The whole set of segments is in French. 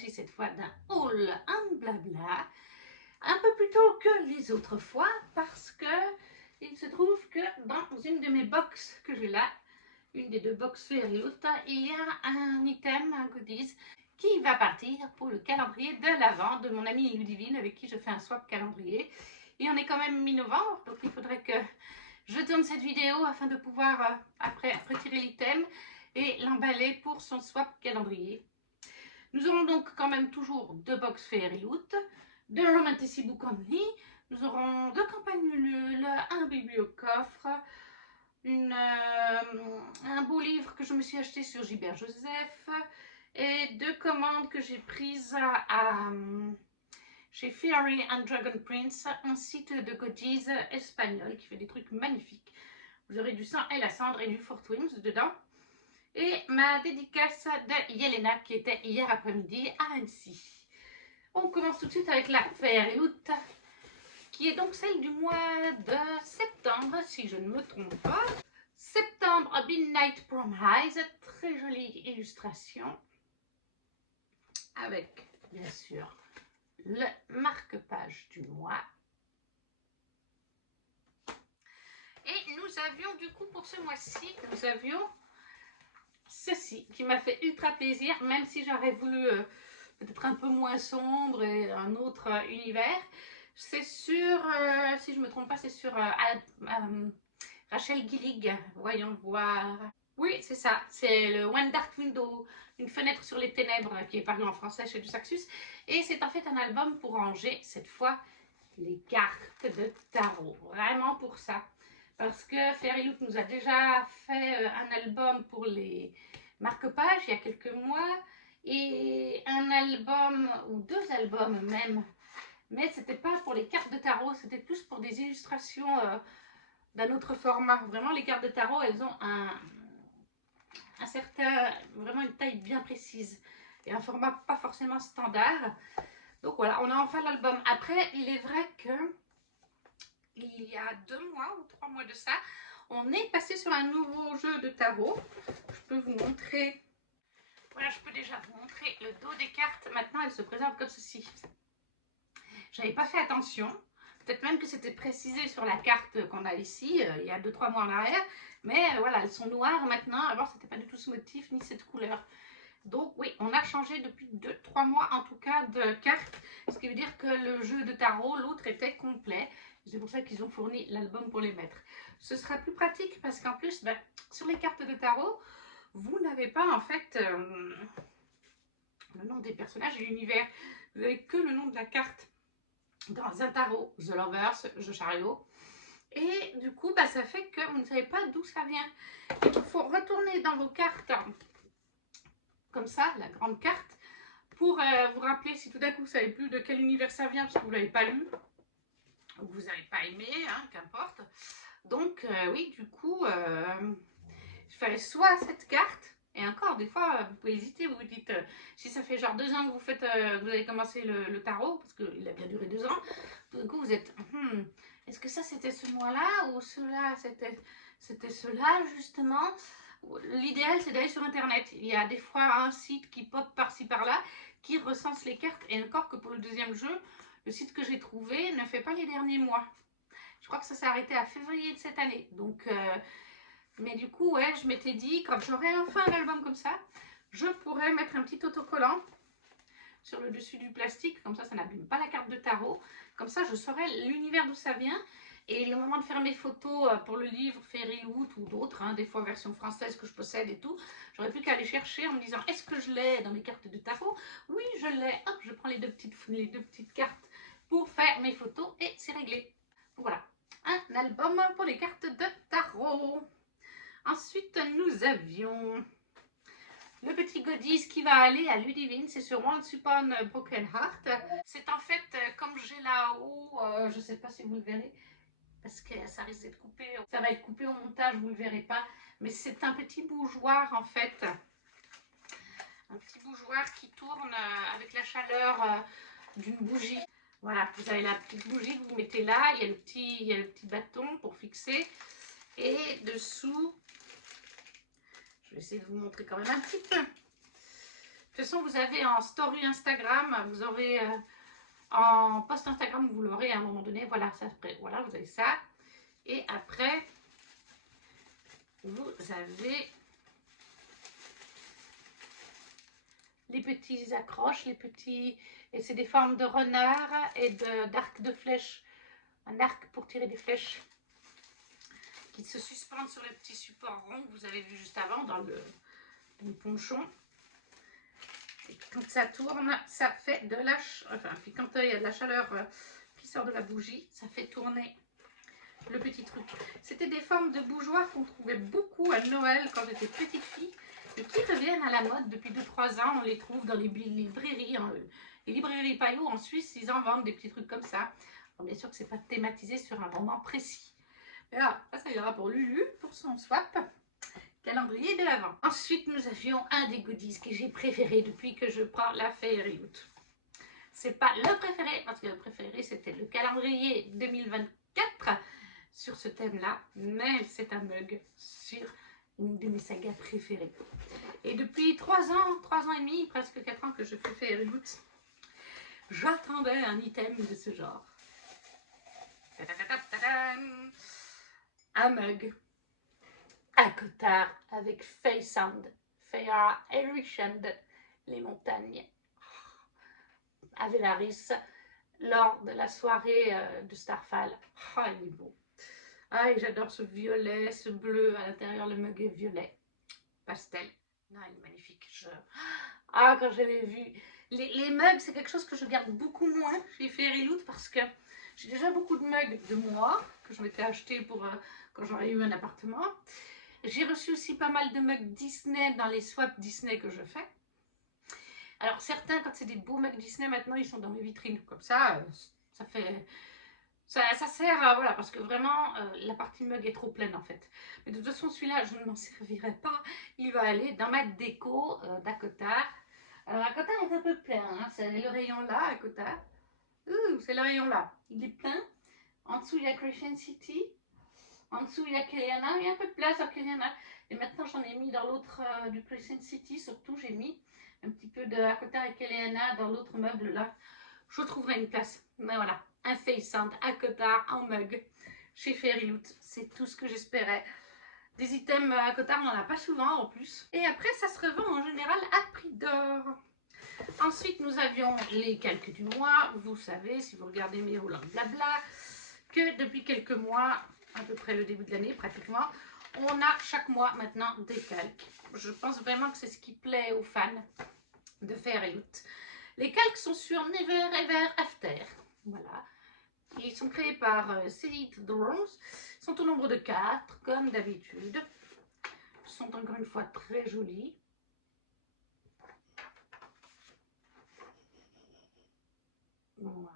s'agit cette fois d'un haul, un blabla, un peu plus tôt que les autres fois parce que il se trouve que dans une de mes box que j'ai là, une des deux box Fairyloot, il y a un item, un goodies, qui va partir pour le calendrier de l'Avent de mon amie Ludivine avec qui je fais un swap calendrier. Et on est quand même mi-novembre, donc il faudrait que je tourne cette vidéo afin de pouvoir après retirer l'item et l'emballer pour son swap calendrier. Nous aurons donc quand même toujours deux box Fairyloot, deux Romantasy Book Only, nous aurons deux campagnes Ulule, un bibliocoffre, un beau livre que je me suis acheté sur Gilbert Joseph et deux commandes que j'ai prises chez Fairy and Dragon Prince, un site de goodies espagnol qui fait des trucs magnifiques. Vous aurez du sang et la cendre et du Fort Wims dedans. Et ma dédicace de Yelena qui était hier après-midi à Annecy. On commence tout de suite avec la Fairyloot qui est donc celle du mois de septembre si je ne me trompe pas. Septembre Midnight Promise, très jolie illustration avec bien sûr le marque-page du mois. Et nous avions du coup pour ce mois-ci, nous avions ceci qui m'a fait ultra plaisir, même si j'aurais voulu peut-être un peu moins sombre et un autre univers. C'est sur, si je ne me trompe pas, c'est sur Rachel Gillig. Voyons voir. Oui, c'est ça, c'est le One Dark Window, une fenêtre sur les ténèbres qui est paru en français chez du Saxus. Et c'est en fait un album pour ranger, cette fois, les cartes de tarot. Vraiment pour ça. Parce que Fairyloot nous a déjà fait un album pour les marque-pages il y a quelques mois. Et un album, ou deux albums même. Mais c'était pas pour les cartes de tarot, c'était plus pour des illustrations d'un autre format. Vraiment, les cartes de tarot, elles ont un certain, vraiment une taille bien précise. Et un format pas forcément standard. Donc voilà, on a enfin l'album. Après, il est vrai que il y a 2 mois ou 3 mois de ça, on est passé sur un nouveau jeu de tarot. Je peux vous montrer. Voilà, je peux déjà vous montrer le dos des cartes. Maintenant, elles se présentent comme ceci. J'avais pas fait attention. Peut-être même que c'était précisé sur la carte qu'on a ici, il y a 2-3 mois en arrière. Mais voilà, elles sont noires maintenant. Avant, c'était pas du tout ce motif ni cette couleur. Donc oui, on a changé depuis 2-3 mois en tout cas de carte, ce qui veut dire que le jeu de tarot, l'autre était complet. C'est pour ça qu'ils ont fourni l'album pour les mettre. Ce sera plus pratique parce qu'en plus, sur les cartes de tarot, vous n'avez pas en fait le nom des personnages et l'univers. Vous n'avez que le nom de la carte dans un tarot, The Lovers, The Chariot. Et du coup, ça fait que vous ne savez pas d'où ça vient. Il faut retourner dans vos cartes comme ça, la grande carte, pour vous rappeler si tout d'un coup vous ne savez plus de quel univers ça vient parce que vous ne l'avez pas lu ou que vous n'avez pas aimé, hein, qu'importe. Donc oui, du coup, il fallait soit cette carte, et encore des fois vous pouvez hésiter, vous vous dites, si ça fait genre 2 ans que vous faites, vous avez commencé le tarot, parce qu'il a bien duré 2 ans, tout d'un coup vous êtes, est-ce que ça c'était ce mois-là ou cela c'était cela justement. L'idéal, c'est d'aller sur Internet. Il y a des fois un site qui pop par-ci par-là, qui recense les cartes. Et encore que pour le deuxième jeu, le site que j'ai trouvé ne fait pas les derniers mois. Je crois que ça s'est arrêté à février de cette année. Donc, mais du coup, ouais, je m'étais dit, quand j'aurai enfin un album comme ça, je pourrais mettre un petit autocollant sur le dessus du plastique. Comme ça n'abîme pas la carte de tarot. Comme ça, je saurai l'univers d'où ça vient. Et le moment de faire mes photos pour le livre Fairyloot ou d'autres, hein, des fois version française que je possède et tout, j'aurais plus qu'à aller chercher en me disant est-ce que je l'ai dans mes cartes de tarot? Oui, je l'ai. Hop, je prends les deux petites cartes pour faire mes photos et c'est réglé. Donc voilà, un album pour les cartes de tarot. Ensuite, nous avions le petit goodies qui va aller à Ludivine, c'est sur Once Upon a Broken Heart. C'est en fait, comme j'ai là-haut, je ne sais pas si vous le verrez, parce que ça risque d'être coupé, ça va être coupé au montage, vous ne le verrez pas, mais c'est un petit bougeoir en fait, un petit bougeoir qui tourne avec la chaleur d'une bougie. Voilà, vous avez la petite bougie que vous mettez là, il y a le petit bâton pour fixer, et dessous, je vais essayer de vous montrer quand même un petit peu. façon, vous avez en story Instagram, vous aurez en post Instagram, vous l'aurez à un moment donné. Voilà, ça, voilà, vous avez ça. Et après, vous avez les petits accroches, les petits... Et c'est des formes de renard et d'arc de flèche. Un arc pour tirer des flèches qui se suspendent sur les petits supports ronds que vous avez vu juste avant dans le ponchon. Et quand ça tourne, ça fait de la... Enfin, puis quand il y a de la chaleur qui sort de la bougie, ça fait tourner le petit truc. C'était des formes de bougeoirs qu'on trouvait beaucoup à Noël quand j'étais petite fille et qui reviennent à la mode depuis 2-3 ans. On les trouve dans les librairies, hein, les librairies Payot en Suisse, ils en vendent des petits trucs comme ça. Alors, bien sûr que c'est pas thématisé sur un moment précis. Mais là, ça ira pour Lulu, pour son swap. Calendrier de l'Avent. Ensuite, nous avions un des goodies que j'ai préféré depuis que je prends la Fairyloot. C'est pas le préféré, parce que le préféré c'était le calendrier 2024 sur ce thème-là, mais c'est un mug sur une de mes sagas préférées. Et depuis 3 ans et demi, presque 4 ans que je fais Fairyloot, j'attendais un item de ce genre. Un mug à Cotard avec Fey Sound, Feyre Erishand, les montagnes, à Velaris, lors de la soirée de Starfall. Oh, il est beau. Ah, et j'adore ce violet, ce bleu à l'intérieur, le mug est violet, pastel. Non, il est magnifique. Ah, quand je l'ai vu. Les mugs, c'est quelque chose que je garde beaucoup moins chez Fairyloot parce que j'ai déjà beaucoup de mugs de moi que je m'étais acheté pour quand j'aurais eu un appartement. J'ai reçu aussi pas mal de mugs Disney dans les swaps Disney que je fais. Alors certains, quand c'est des beaux mugs Disney, maintenant ils sont dans mes vitrines. Comme ça, ça fait... Ça sert, voilà, parce que vraiment, la partie mug est trop pleine en fait. Mais de toute façon, celui-là, je ne m'en servirai pas. Il va aller dans ma déco d'Akotard. Alors, Akotard est un peu plein, hein. C'est le rayon là, Akotard. C'est le rayon là. Il est plein. En dessous, il y a Crescent City. En dessous, il y a Keliana. Il y a un peu de place à Keliana. Et maintenant, j'en ai mis dans l'autre du Crescent City. Surtout, j'ai mis un petit peu de Akotard et Keliana dans l'autre meuble là. Je trouverai une place. Mais voilà. Un Fey Sound à Cotard en mug chez Fairyloot. C'est tout ce que j'espérais. Des items à Cotard, on n'en a pas souvent en plus. Et après, ça se revend en général à prix d'or. Ensuite, nous avions les calques du mois. Vous savez, si vous regardez mes roulants blabla, que depuis quelques mois, à peu près le début de l'année pratiquement, on a chaque mois maintenant des calques. Je pense vraiment que c'est ce qui plaît aux fans de Fairyloot. Les calques sont sur Never Ever After. Voilà. Ils sont créés par Céline Drones. Ils sont au nombre de 4, comme d'habitude. Ils sont encore une fois très jolis. Voilà.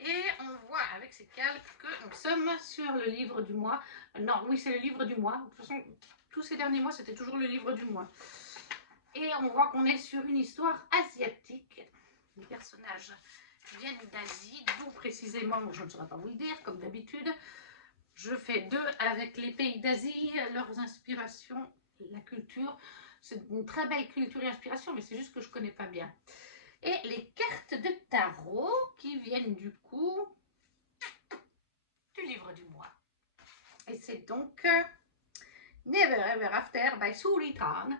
Et on voit avec ces calques que nous sommes sur le livre du mois. Non, oui, c'est le livre du mois. De toute façon, tous ces derniers mois, c'était toujours le livre du mois. Et on voit qu'on est sur une histoire asiatique. Les personnages viennent d'Asie, d'où précisément, je ne saurais pas vous le dire, comme d'habitude. Je fais 2 avec les pays d'Asie, leurs inspirations, la culture. C'est une très belle culture et inspiration, mais c'est juste que je ne connais pas bien. Et les cartes de tarot qui viennent du coup du livre du mois. Et c'est donc Never Ever After by Suri Tan.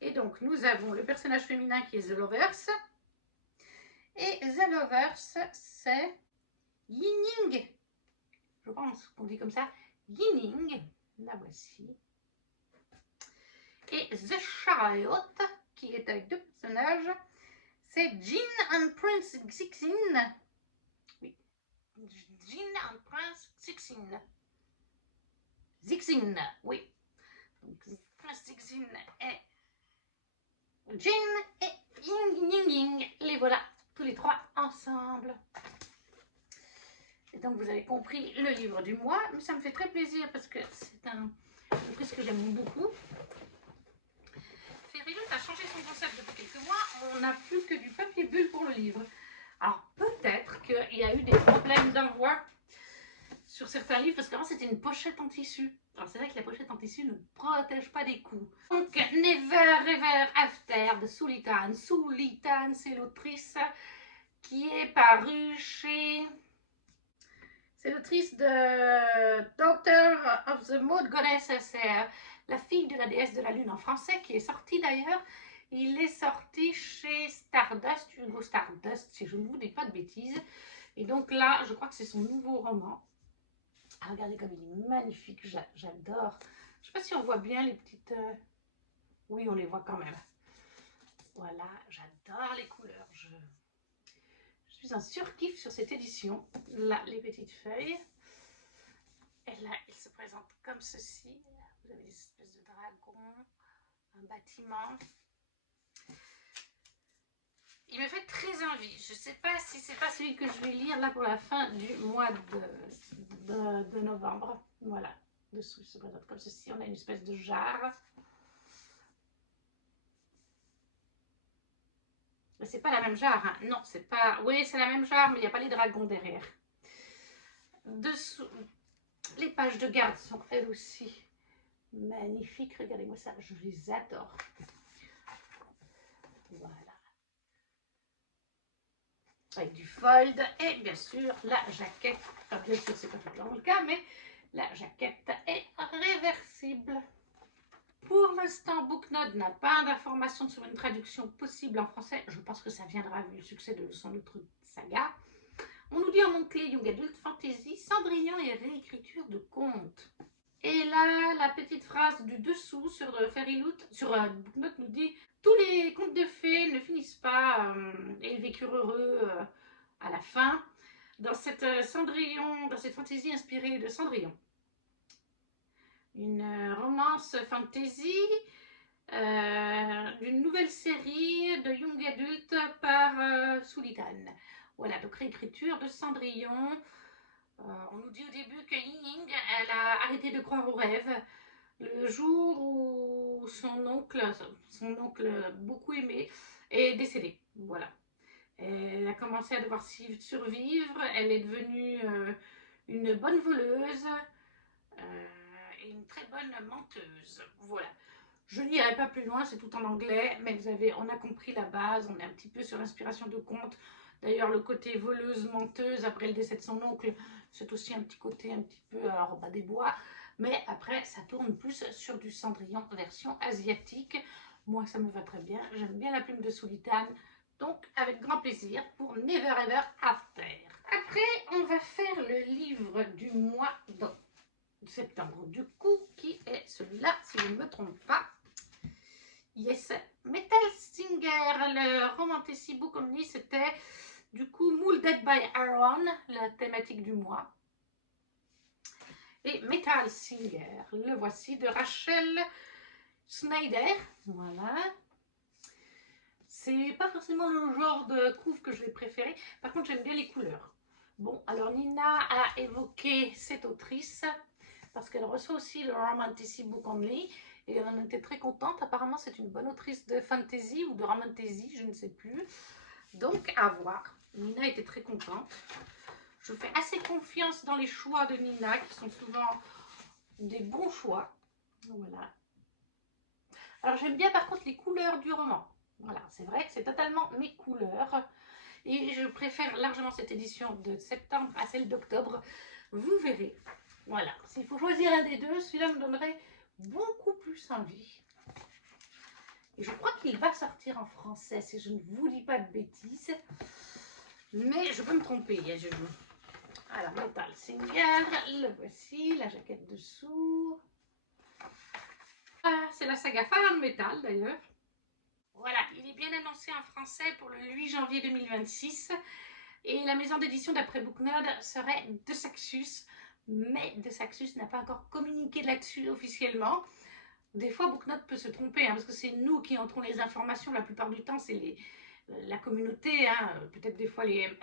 Et donc nous avons le personnage féminin qui est The Lovers. Et The Lovers, c'est Yining. Je pense qu'on dit comme ça. Yining. La voici. Et The Chariot, qui est avec 2 personnages. C'est Jin and Prince Xixin. Oui. Jin and Prince Xixin. Xixin, oui. Donc, Prince Xixin et Jin et Ying Ying Ying. Les voilà, tous les 3 ensemble. Et donc, vous avez compris le livre du mois. Mais ça me fait très plaisir parce que c'est un autrice que j'aime beaucoup. Fairyloot a changé son concept depuis quelques mois. On n'a plus que du papier bulle pour le livre. Alors peut-être qu'il y a eu des problèmes d'envoi sur certains livres, parce qu'avant c'était une pochette en tissu. Alors c'est vrai que la pochette en tissu ne protège pas des coups. Donc Never Ever After de Sulitan. Sulitan, c'est l'autrice qui est parue chez... C'est l'autrice de Daughter of the Moon Goddess, c'est la fille de la déesse de la lune en français, qui est sortie d'ailleurs. Il est sorti chez Stardust, Hugo Stardust, si je ne vous dis pas de bêtises. Et donc là, je crois que c'est son nouveau roman. Ah, regardez comme il est magnifique, j'adore. Je ne sais pas si on voit bien les petites... Oui, on les voit quand même. Voilà, j'adore les couleurs. Je suis en surkiff sur cette édition. Là, les petites feuilles. Et là, il se présente comme ceci. Vous avez des espèces de dragons, un bâtiment. Il me fait très envie. Je ne sais pas si c'est pas celui que je vais lire là pour la fin du mois de novembre. Voilà. Dessous, il se présente comme ceci. On a une espèce de jarre. Mais c'est pas la même jarre. Hein. Non, c'est pas... Oui, c'est la même jarre, mais il n'y a pas les dragons derrière. Dessous, les pages de garde sont elles aussi magnifiques. Regardez-moi ça, je les adore. Voilà. Avec du fold et bien sûr la jaquette. Enfin, bien sûr, c'est pas tout le cas, mais la jaquette est réversible. Pour l'instant, Booknode n'a pas d'informations sur une traduction possible en français. Je pense que ça viendra vu le succès de son autre saga. On nous dit en mot-clé Young Adult Fantasy, Cendrillon et réécriture de contes. Et là, la petite phrase du dessous sur Fairyloot, sur Booknode nous dit tous les contes de fées ne finissent pas et ils vécurent heureux à la fin. Dans cette Cendrillon, dans cette fantaisie inspirée de Cendrillon. Une romance fantasy d'une nouvelle série de Young Adult par Sulitan. Voilà, donc réécriture de Cendrillon. On nous dit au début que Ying, elle a arrêté de croire aux rêves le jour où son oncle beaucoup aimé, est décédé. Voilà. Elle a commencé à devoir survivre. Elle est devenue une bonne voleuse et une très bonne menteuse. Voilà. Je n'irai pas plus loin, c'est tout en anglais, mais on a compris la base, on est un petit peu sur l'inspiration de contes. D'ailleurs, le côté voleuse, menteuse, après le décès de son oncle, c'est aussi un petit côté un petit peu Robin des Bois. Mais après, ça tourne plus sur du Cendrillon version asiatique. Moi, ça me va très bien. J'aime bien la plume de Sulitan. Donc, avec grand plaisir pour Never Ever After. Après, on va faire le livre du mois de septembre. Du coup, qui est celui-là, si je ne me trompe pas. Yes, Metal Singer, le romantasy book comme dit, c'était du coup Molded by Aaron, la thématique du mois. Et Metal Singer, le voici de Rachel Snyder. Voilà. C'est pas forcément le genre de couve que je vais préférer. Par contre, j'aime bien les couleurs. Bon, alors Nina a évoqué cette autrice parce qu'elle reçoit aussi le Romantasy Book Only. Et on était très contente. Apparemment, c'est une bonne autrice de fantasy ou de romantasy, je ne sais plus. Donc, à voir. Nina était très contente. Je fais assez confiance dans les choix de Nina, qui sont souvent des bons choix. Voilà. Alors, j'aime bien par contre les couleurs du roman. Voilà, c'est vrai que c'est totalement mes couleurs. Et je préfère largement cette édition de septembre à celle d'octobre. Vous verrez. Voilà. S'il faut choisir un des deux, celui-là me donnerait beaucoup plus envie. Et je crois qu'il va sortir en français, si je ne vous dis pas de bêtises. Mais je peux me tromper. Alors, Metal Singer, le voici, la jaquette dessous. Ah, c'est la saga Fire Metal d'ailleurs. Voilà, il est bien annoncé en français pour le 8 janvier 2026. Et la maison d'édition d'après Booknode serait De Saxus. Mais De Saxus n'a pas encore communiqué là-dessus officiellement. Des fois, Booknode peut se tromper, hein, parce que c'est nous qui entrons les informations. La plupart du temps, c'est la communauté, hein, peut-être des fois les ME.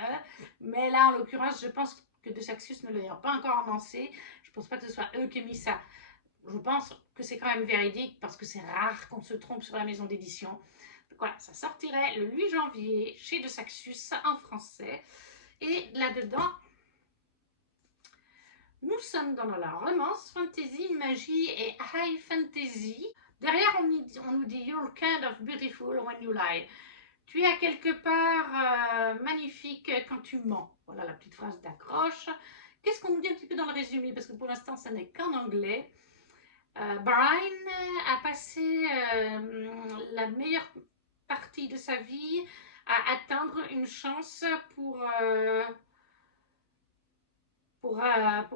Mais là, en l'occurrence, je pense que De Saxus ne l'a pas encore annoncé. Je ne pense pas que ce soit eux qui aient mis ça. Je pense que c'est quand même véridique, parce que c'est rare qu'on se trompe sur la maison d'édition. Donc voilà, ça sortirait le 8 janvier chez De Saxus en français. Et là-dedans, Nous sommes dans la romance, fantasy, magie et high fantasy. Derrière, on nous dit You're kind of beautiful when you lie. Tu es à quelque part magnifique quand tu mens. Voilà la petite phrase d'accroche. Qu'est-ce qu'on nous dit un petit peu dans le résumé? Parce que pour l'instant, ça n'est qu'en anglais. Brian a passé la meilleure partie de sa vie à attendre une chance pour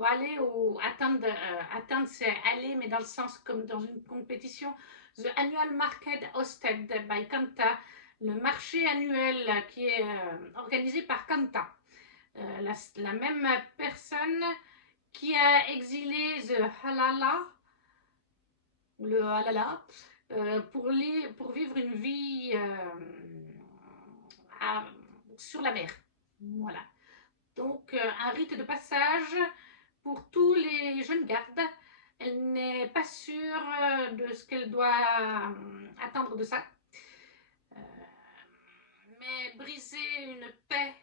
aller atteindre c'est aller, mais dans le sens comme dans une compétition. The Annual Market hosted by Kanta, le marché annuel qui est organisé par Kanta. La même personne qui a exilé The Halala, le Halala, pour vivre une vie sur la mer. Voilà. Donc, un rite de passage pour tous les jeunes gardes. Elle n'est pas sûre de ce qu'elle doit attendre de ça. Mais briser une paix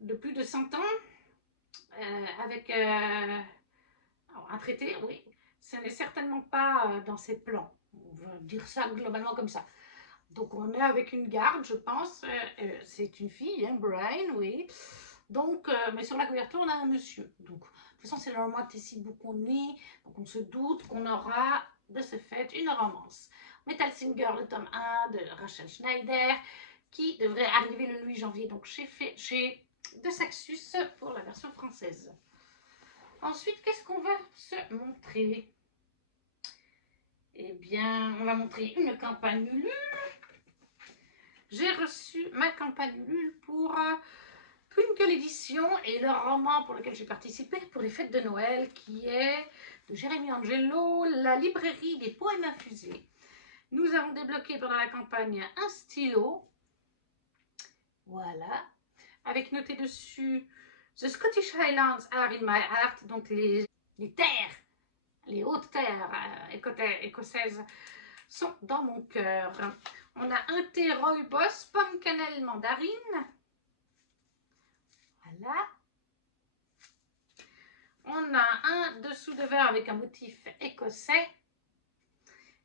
de plus de 100 ans avec un traité, oui, ce n'est certainement pas dans ses plans. On va dire ça globalement comme ça. Donc on est avec une garde, je pense. C'est une fille, hein, Brian, oui. Donc, mais sur la couverture, on a un monsieur. Donc, de toute façon, c'est le romanticisme beaucoup né. Donc, on se doute qu'on aura de ce fait une romance. Metal Singer, le tome 1 de Rachel Schneider, qui devrait arriver le 8 janvier, donc chez De Saxus pour la version française. Ensuite, qu'est-ce qu'on va se montrer? Eh bien, on va montrer une campagne Ulule. J'ai reçu ma campagne Ulule pour Twinkle Edition et le roman pour lequel j'ai participé pour les fêtes de Noël, qui est de Jérémy Angelo, La librairie des poèmes infusés. Nous avons débloqué pendant la campagne un stylo, voilà, avec noté dessus The Scottish Highlands are in my heart, donc les terres, les hautes terres écossaises sont dans mon cœur. On a un thé rooibos, pomme, cannelle, mandarine. Voilà. On a un dessous de verre avec un motif écossais.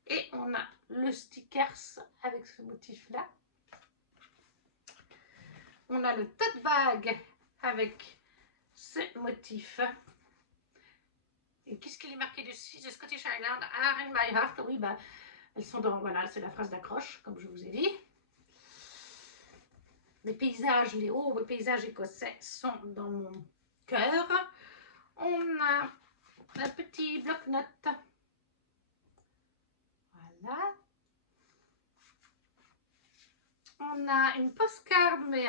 Et on a le stickers avec ce motif-là. On a le tote bag avec ce motif. Et qu'est-ce qu'il est marqué dessus? The Scottish Highlands are in my heart. Oui, bah, elles sont dans... Voilà, c'est la phrase d'accroche, comme je vous ai dit. Les paysages, les hauts paysages écossais sont dans mon cœur. On a un petit bloc-notes. Voilà. On a une postcard, mais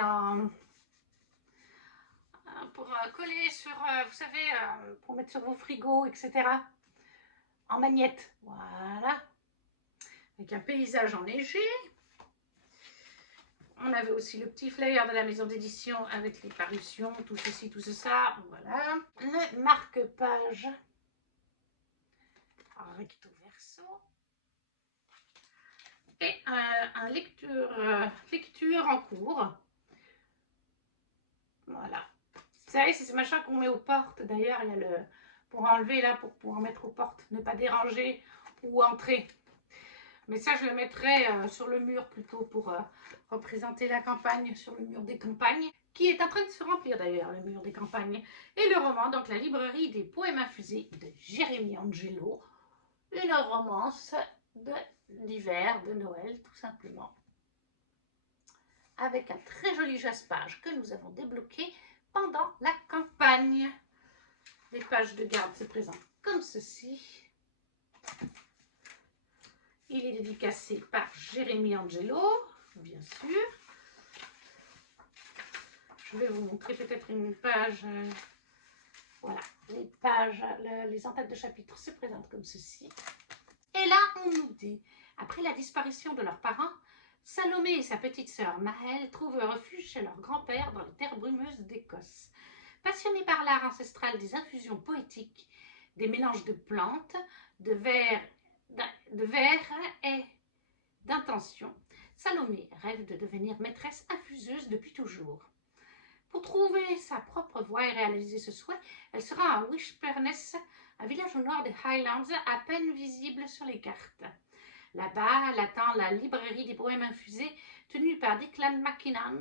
pour coller sur, vous savez, pour mettre sur vos frigos, etc. En magnette. Voilà. Avec un paysage enneigé. On avait aussi le petit flyer de la maison d'édition avec les parutions, tout ceci, tout ça. Voilà. Le marque-page recto verso. Et un lecture en cours. Voilà. Vous savez, c'est ce machin qu'on met aux portes. D'ailleurs, il y a le... pour enlever là, pour pouvoir mettre aux portes. Ne pas déranger ou entrer. Mais ça, je le mettrai sur le mur plutôt pour représenter la campagne sur le mur des campagnes, qui est en train de se remplir d'ailleurs, le mur des campagnes. Et le roman, donc la librairie des poèmes infusés de Jérémy Angelo. Une romance de l'hiver, de Noël, tout simplement. Avec un très joli jaspage que nous avons débloqué pendant la campagne. Les pages de garde se présentent comme ceci. Il est dédicacé par Jérémy Angelo, bien sûr. Je vais vous montrer peut-être une page. Voilà, les pages, les entêtes de chapitre se présentent comme ceci. Et là, on nous dit, après la disparition de leurs parents, Salomé et sa petite sœur Maëlle trouvent refuge chez leur grand-père dans les terres brumeuses d'Écosse. Passionnés par l'art ancestral des infusions poétiques, des mélanges de plantes, de vers et d'intention, Salomé rêve de devenir maîtresse infuseuse depuis toujours. Pour trouver sa propre voie et réaliser ce souhait, elle sera à Wishperness, un village au nord des Highlands, à peine visible sur les cartes. Là-bas, elle attend la librairie des poèmes infusés, tenue par Declan McKinnon,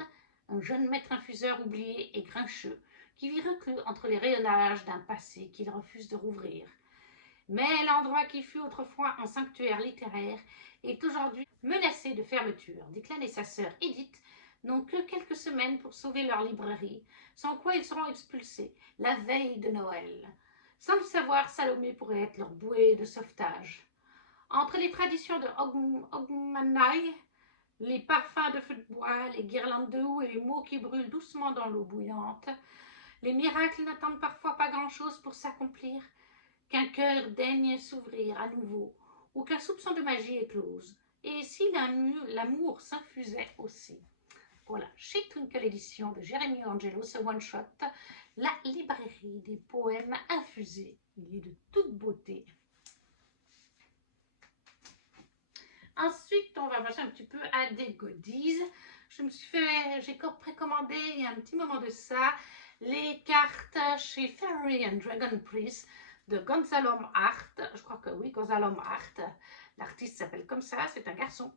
un jeune maître infuseur oublié et grincheux, qui vit reclus entre les rayonnages d'un passé qu'il refuse de rouvrir. Mais l'endroit qui fut autrefois un sanctuaire littéraire est aujourd'hui menacé de fermeture. Declan et sa sœur Edith n'ont que quelques semaines pour sauver leur librairie, sans quoi ils seront expulsés la veille de Noël. Sans le savoir, Salomé pourrait être leur bouée de sauvetage. Entre les traditions de Hogmanay, les parfums de feu de bois, les guirlandes de houx et les mots qui brûlent doucement dans l'eau bouillante, les miracles n'attendent parfois pas grand-chose pour s'accomplir, qu'un cœur daigne s'ouvrir à nouveau, ou qu'un soupçon de magie éclose. Et si l'amour s'infusait aussi. Voilà, chez Twinkle Édition de Jérémy Angelo, ce one-shot, la librairie des poèmes infusés. Il est de toute beauté. Ensuite, on va passer un petit peu à des goodies. J'ai précommandé il y a un petit moment de ça les cartes chez Fairy and Dragon Prince de Gonzalo Art. Je crois que oui, Gonzalo Art. L'artiste s'appelle comme ça, c'est un garçon.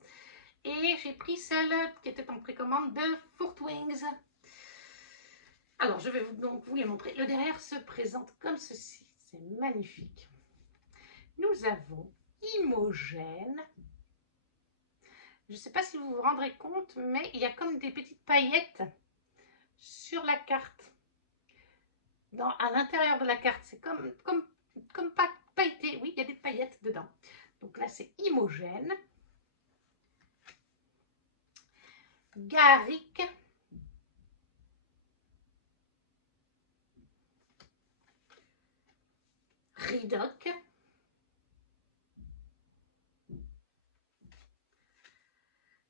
Et j'ai pris celle qui était en précommande de Four Wings. Alors, je vais donc vous les montrer. Le derrière se présente comme ceci. C'est magnifique. Nous avons Imogène. Je ne sais pas si vous vous rendrez compte, mais il y a comme des petites paillettes sur la carte. À l'intérieur de la carte, c'est comme pas pailleté. Oui, il y a des paillettes dedans. Donc là, c'est Imogène. Garrick. Ridoc.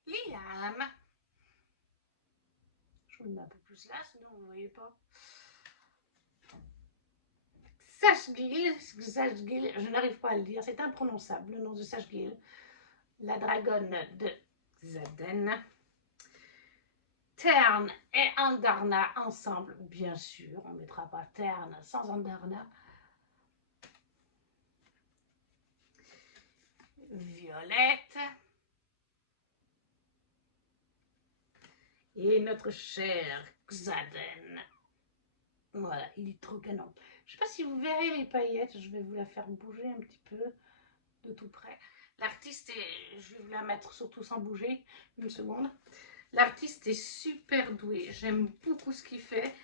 Liam. Je vous le mets un peu plus là, sinon vous ne voyez pas. Sashgil, je n'arrive pas à le dire, c'est imprononçable, le nom de Sashgil. La dragonne de Xaden. Tern et Andarna ensemble, bien sûr. On ne mettra pas Tern sans Andarna. Violette. Et notre cher Xaden. Voilà, il est trop canon. Je ne sais pas si vous verrez les paillettes, je vais vous la faire bouger un petit peu de tout près. L'artiste est, je vais vous la mettre surtout sans bouger, une seconde. L'artiste est super doué, j'aime beaucoup ce qu'il fait.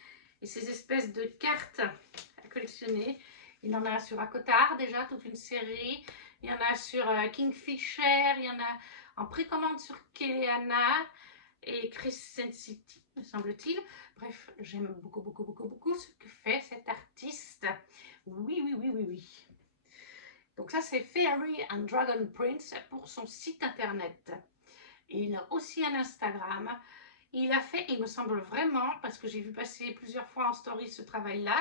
Et ces espèces de cartes à collectionner, il y en a sur Akotard déjà, toute une série. Il y en a sur Kingfisher, il y en a en précommande sur Keleana et Crescent City, me semble-t-il. Bref, j'aime beaucoup, beaucoup, beaucoup, beaucoup ce que fait cet artiste. Oui, oui, oui, oui, oui. Donc ça, c'est Fairy and Dragon Prince pour son site internet. Et il a aussi un Instagram. Il a fait, il me semble vraiment, parce que j'ai vu passer plusieurs fois en story ce travail-là,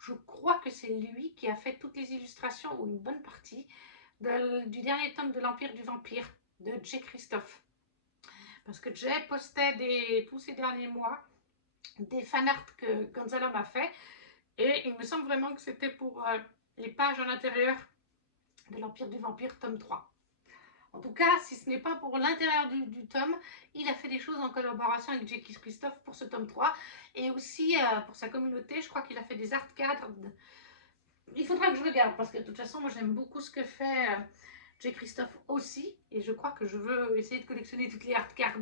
je crois que c'est lui qui a fait toutes les illustrations, ou une bonne partie, du dernier tome de l'Empire du Vampire, de Jay Christophe. Parce que Jay postait tous ces derniers mois des fanarts que Gonzalo m'a fait. Et il me semble vraiment que c'était pour les pages à l'intérieur de l'Empire du Vampire, tome 3. En tout cas, si ce n'est pas pour l'intérieur du tome, il a fait des choses en collaboration avec Jay Christophe pour ce tome 3. Et aussi pour sa communauté, je crois qu'il a fait des art cards. Il faudra que je regarde parce que de toute façon, moi j'aime beaucoup ce que fait Jay Christophe aussi. Et je crois que je veux essayer de collectionner toutes les art cards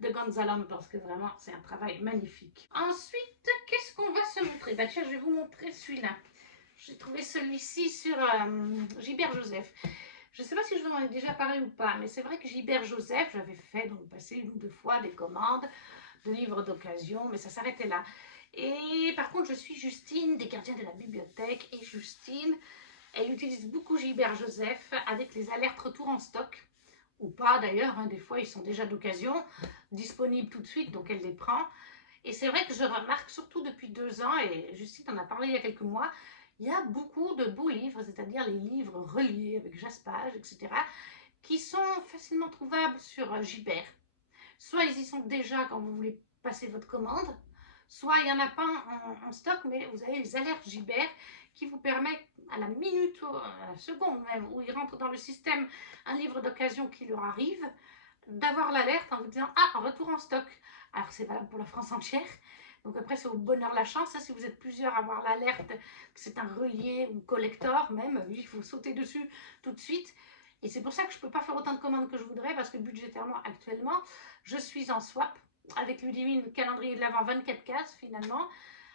de Gonzalo parce que vraiment c'est un travail magnifique. Ensuite, qu'est-ce qu'on va se montrer? Bah tiens, je vais vous montrer celui-là. J'ai trouvé celui-ci sur Gilbert Joseph. Je ne sais pas si je vous en ai déjà parlé ou pas, mais c'est vrai que Gilbert Joseph, j'avais fait dans le passé une ou deux fois des commandes de livres d'occasion, mais ça s'arrêtait là. Et par contre, je suis Justine des Gardiens de la Bibliothèque, et Justine, elle utilise beaucoup Gilbert Joseph avec les alertes retour en stock, ou pas d'ailleurs, hein, des fois ils sont déjà d'occasion, disponibles tout de suite, donc elle les prend. Et c'est vrai que je remarque, surtout depuis 2 ans, et Justine en a parlé il y a quelques mois, il y a beaucoup de beaux livres, c'est-à-dire les livres reliés avec Jaspage, etc., qui sont facilement trouvables sur Gilbert. Soit ils y sont déjà quand vous voulez passer votre commande, soit il n'y en a pas en stock, mais vous avez les alertes Gibert qui vous permettent à la minute, à la seconde même, où il rentre dans le système un livre d'occasion qui leur arrive, d'avoir l'alerte en vous disant « Ah, retour en stock ». Alors c'est valable pour la France entière. Donc après, c'est au bonheur la chance. Hein, si vous êtes plusieurs à avoir l'alerte, que c'est un relié ou collector même, il faut sauter dessus tout de suite. Et c'est pour ça que je ne peux pas faire autant de commandes que je voudrais, parce que budgétairement, actuellement, je suis en swap avec Ludivine, calendrier de l'Avent 24 cases finalement,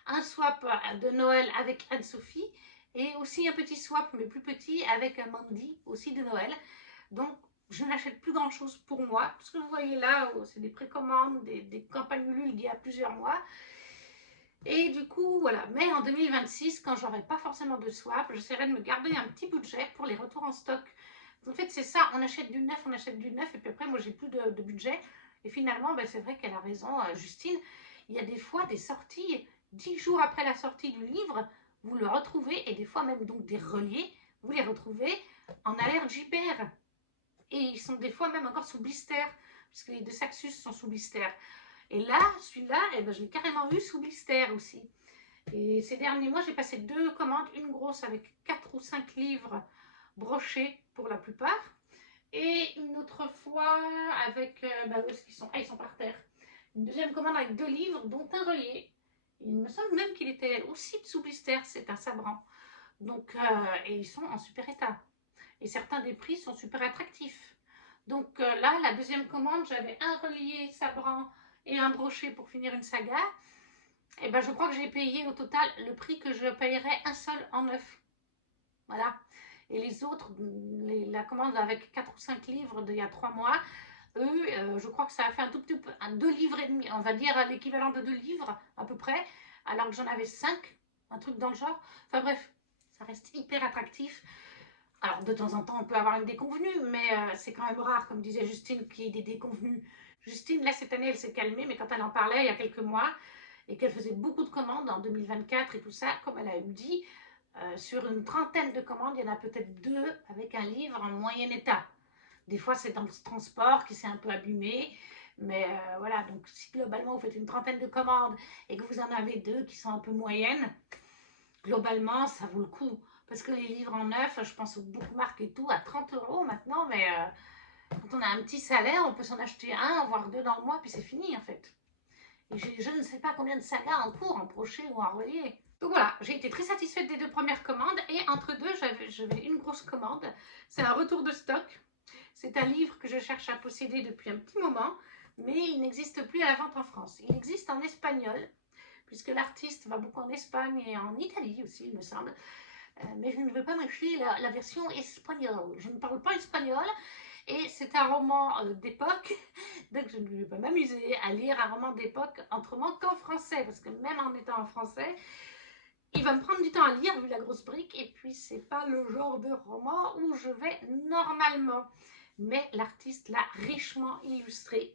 un swap de Noël avec Anne-Sophie, et aussi un petit swap, mais plus petit, avec Mandy, aussi de Noël. Donc, je n'achète plus grand chose pour moi. Tout ce que vous voyez là, c'est des précommandes, des campagnes Ulule d'il y a plusieurs mois. Et du coup, voilà. Mais en 2026, quand j'aurai pas forcément de swap, j'essaierai de me garder un petit budget pour les retours en stock. En fait, c'est ça, on achète du neuf, et puis après, moi, j'ai plus de budget. Et finalement, ben, c'est vrai qu'elle a raison, Justine. Il y a des fois des sorties, 10 jours après la sortie du livre, vous le retrouvez, et des fois même donc des reliés, vous les retrouvez en alerte Gibert. Et ils sont des fois même encore sous blister, parce que les deux Saxus sont sous blister. Et là, celui-là, eh ben, je l'ai carrément eu sous blister aussi. Et ces derniers mois, j'ai passé 2 commandes, une grosse avec 4 ou 5 livres brochés pour la plupart, et une autre fois avec, bah, où est-ce qu'ils sont? Ah, ils sont par terre. Une deuxième commande avec 2 livres, dont un relié. Il me semble même qu'il était aussi sous blister, c'est un Sabran. Donc, et ils sont en super état. Et certains des prix sont super attractifs. Donc là, la deuxième commande, j'avais un relié Sabran et un brochet pour finir une saga. Et ben je crois que j'ai payé au total le prix que je payerais un seul en neuf. Voilà. Et les autres, la commande avec 4 ou 5 livres d'il y a 3 mois, eux, je crois que ça a fait un tout petit peu, 2 livres et demi, on va dire l'équivalent de 2 livres à peu près, alors que j'en avais 5, un truc dans le genre. Enfin bref, ça reste hyper attractif. Alors, de temps en temps, on peut avoir une déconvenue, mais c'est quand même rare, comme disait Justine, qu'il y ait des déconvenues. Justine, là, cette année, elle s'est calmée, mais quand elle en parlait il y a quelques mois, et qu'elle faisait beaucoup de commandes en 2024 et tout ça, comme elle a eu dit, sur une trentaine de commandes, il y en a peut-être 2 avec un livre en moyen état. Des fois, c'est dans le transport qui s'est un peu abîmé, mais voilà, donc si globalement, vous faites une trentaine de commandes et que vous en avez 2 qui sont un peu moyennes, globalement, ça vaut le coup. Parce que les livres en neuf, je pense aux bookmarks et tout, à 30 € maintenant, mais quand on a un petit salaire, on peut s'en acheter un, voire 2 dans le mois, puis c'est fini en fait. Et je ne sais pas combien de sagas en cours, en brochet ou en relié. Donc voilà, j'ai été très satisfaite des 2 premières commandes, et entre deux, j'avais une grosse commande. C'est un retour de stock. C'est un livre que je cherche à posséder depuis un petit moment, mais il n'existe plus à la vente en France. Il existe en espagnol, puisque l'artiste va beaucoup en Espagne et en Italie aussi, il me semble. Mais je ne veux pas m'acheter la version espagnole. Je ne parle pas espagnol, et c'est un roman d'époque, donc je ne vais pas m'amuser à lire un roman d'époque autrement qu'en français, parce que même en étant en français, il va me prendre du temps à lire vu la grosse brique, et puis c'est pas le genre de roman où je vais normalement. Mais l'artiste l'a richement illustré,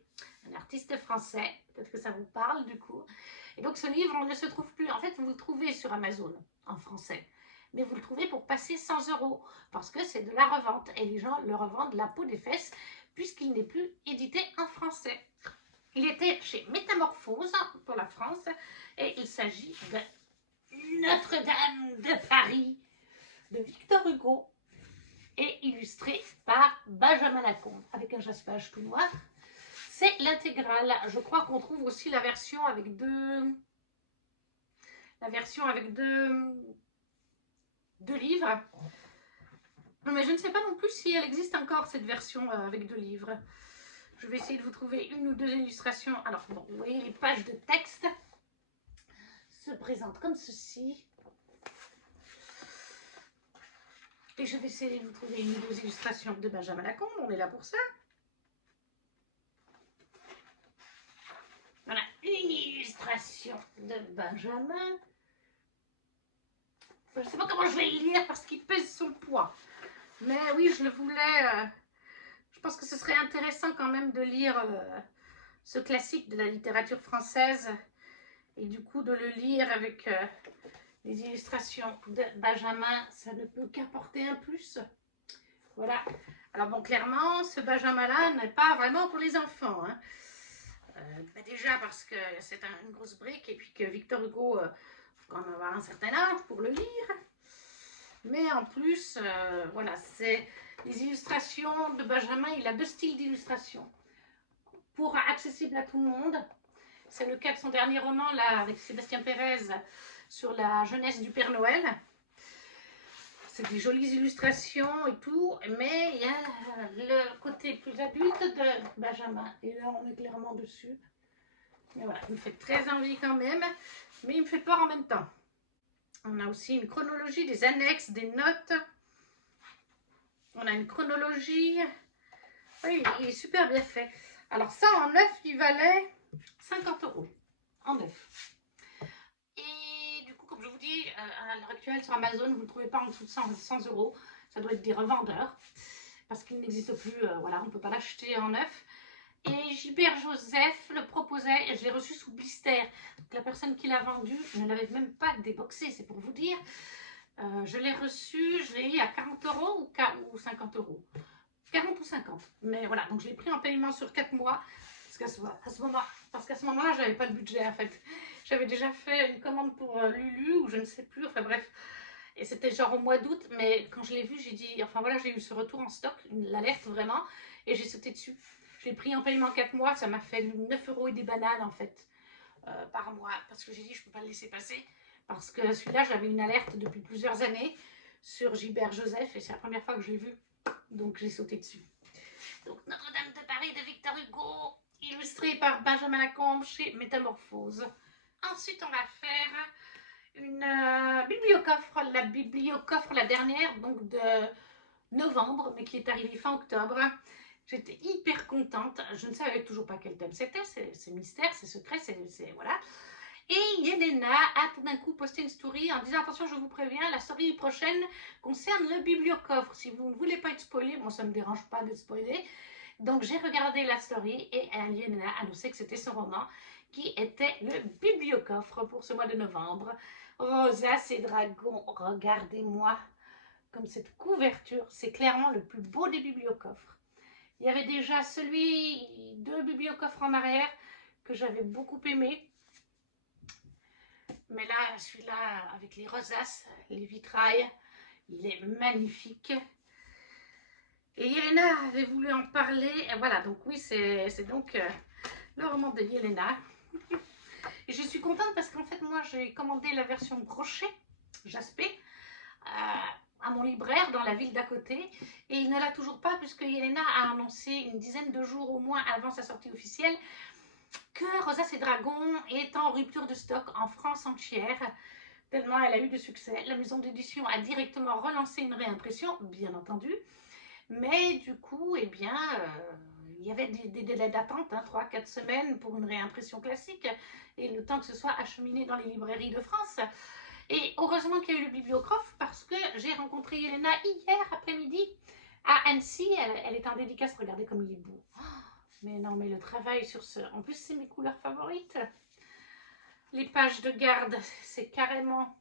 un artiste français, peut-être que ça vous parle du coup. Et donc ce livre, on ne se trouve plus, en fait vous le trouvez sur Amazon en français, mais vous le trouvez pour passer 100 €, parce que c'est de la revente, et les gens le revendent la peau des fesses, puisqu'il n'est plus édité en français. Il était chez Métamorphose pour la France, et il s'agit de Notre-Dame de Paris, de Victor Hugo, et illustré par Benjamin Lacombe, avec un jaspage tout noir. C'est l'intégrale. Je crois qu'on trouve aussi la version avec deux livres. Mais je ne sais pas non plus si elle existe encore, cette version avec 2 livres. Je vais essayer de vous trouver une ou 2 illustrations. Alors, bon, vous voyez, les pages de texte se présentent comme ceci. Et je vais essayer de vous trouver une ou 2 illustrations de Benjamin Lacombe. On est là pour ça. Voilà, une illustration de Benjamin. Je ne sais pas comment je vais le lire parce qu'il pèse son poids. Mais oui, je le voulais. Je pense que ce serait intéressant quand même de lire ce classique de la littérature française. Et du coup, de le lire avec les illustrations de Benjamin, ça ne peut qu'apporter un plus. Voilà. Alors bon, clairement, ce Benjamin-là n'est pas vraiment pour les enfants. Hein. Déjà parce que c'est une grosse brique et puis que Victor Hugo, faut quand même avoir un certain âge pour le lire. Mais en plus, voilà, c'est les illustrations de Benjamin. Il a deux styles d'illustration. Pour accessible à tout le monde, c'est le cas de son dernier roman, là, avec Sébastien Pérez, sur la jeunesse du Père Noël. C'est des jolies illustrations et tout, mais il y a le côté plus adulte de Benjamin. Et là, on est clairement dessus. Mais voilà, il me fait très envie quand même, mais il me fait peur en même temps. On a aussi une chronologie des annexes, des notes. On a une chronologie. Oui, il est super bien fait. Alors ça, en neuf, il valait 50 €. En neuf. Et du coup, comme je vous dis, à l'heure actuelle sur Amazon, vous ne le trouvez pas en dessous de 100 €. Ça doit être des revendeurs. Parce qu'il n'existe plus, voilà, on ne peut pas l'acheter en neuf. Et Gilbert Joseph le proposait, et je l'ai reçu sous blister. Donc la personne qui l'a vendu ne l'avait même pas déboxé, c'est pour vous dire. Je l'ai reçu, je l'ai eu à 40 € ou 50 €. 40 ou 50. Mais voilà, donc je l'ai pris en paiement sur 4 mois. Parce qu'à ce moment-là, j'avais pas le budget en fait. J'avais déjà fait une commande pour Lulu ou je ne sais plus, enfin bref. Et c'était genre au mois d'août, mais quand je l'ai vu, j'ai dit, enfin voilà, j'ai eu ce retour en stock, l'alerte vraiment, et j'ai sauté dessus. J'ai pris en paiement 4 mois, ça m'a fait 9 € et des bananes en fait, par mois, parce que j'ai dit, je peux pas le laisser passer, parce que celui-là, j'avais une alerte depuis plusieurs années sur Gilbert Joseph, et c'est la première fois que je l'ai vu, donc j'ai sauté dessus. Donc Notre-Dame de Paris de Victor Hugo, illustré par Benjamin Lacombe chez Métamorphose. Ensuite, on va faire une bibliocoffre, la dernière, donc de novembre, mais qui est arrivée fin octobre. J'étais hyper contente. Je ne savais toujours pas quel thème c'était. C'est mystère, c'est secret, c'est voilà. Et Yelena a tout d'un coup posté une story en disant attention, je vous préviens, la story prochaine concerne le bibliocoffre. Si vous ne voulez pas être spoilé, bon, ça ne me dérange pas d'être spoilé. Donc j'ai regardé la story et Yelena a annoncé que c'était son roman qui était le bibliocoffre pour ce mois de novembre. Rosace et Dragons, regardez-moi comme cette couverture, c'est clairement le plus beau des bibliocoffres. Il y avait déjà deux bibliocoffres en arrière que j'avais beaucoup aimé. Mais là, celui-là, avec les rosaces, les vitrailles, il est magnifique. Et Yelena avait voulu en parler. Et voilà, donc oui, c'est donc le roman de Yelena. Et je suis contente parce qu'en fait, moi, j'ai commandé la version brochet, Jaspé, à mon libraire dans la ville d'à côté. Et il ne l'a toujours pas puisque Yelena a annoncé une dizaine de jours au moins avant sa sortie officielle que Rosace et Dragons est en rupture de stock en France entière, tellement elle a eu de succès. La maison d'édition a directement relancé une réimpression, bien entendu, mais du coup, eh bien, il y avait des délais d'attente, 3-4 semaines pour une réimpression classique, et le temps que ce soit acheminé dans les librairies de France. Et heureusement qu'il y a eu le bibliographe parce que j'ai rencontré Yelena hier après-midi à Annecy. Elle est en dédicace, regardez comme il est beau. Mais non, mais le travail sur ce... En plus, c'est mes couleurs favorites. Les pages de garde, c'est carrément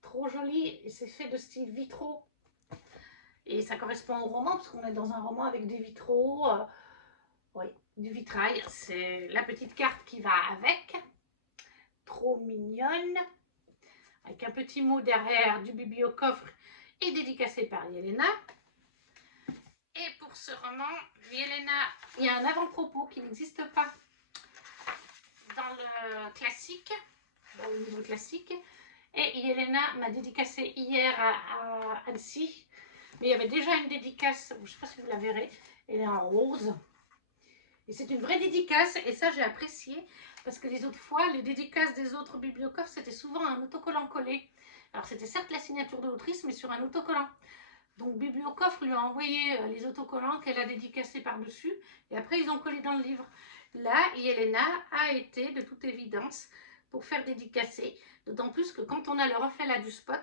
trop joli. Et c'est fait de style vitraux. Et ça correspond au roman, parce qu'on est dans un roman avec des vitraux. Oui, du vitrail. C'est la petite carte qui va avec. Trop mignonne. Avec un petit mot derrière du bibliocoffre et dédicacé par Yelena. Et pour ce roman, Yelena, il y a un avant-propos qui n'existe pas dans le classique, dans le livre classique. Et Yelena m'a dédicacé hier à Annecy. Mais il y avait déjà une dédicace, je ne sais pas si vous la verrez, elle est en rose. Et c'est une vraie dédicace, et ça j'ai apprécié, parce que les autres fois, les dédicaces des autres bibliocoffres, c'était souvent un autocollant collé. Alors c'était certes la signature de l'autrice, mais sur un autocollant. Donc Bibliocoffre lui a envoyé les autocollants qu'elle a dédicacés par-dessus, et après ils ont collé dans le livre. Là, Yelena a été, de toute évidence, pour faire dédicacer, d'autant plus que quand on a le reflet là du spot,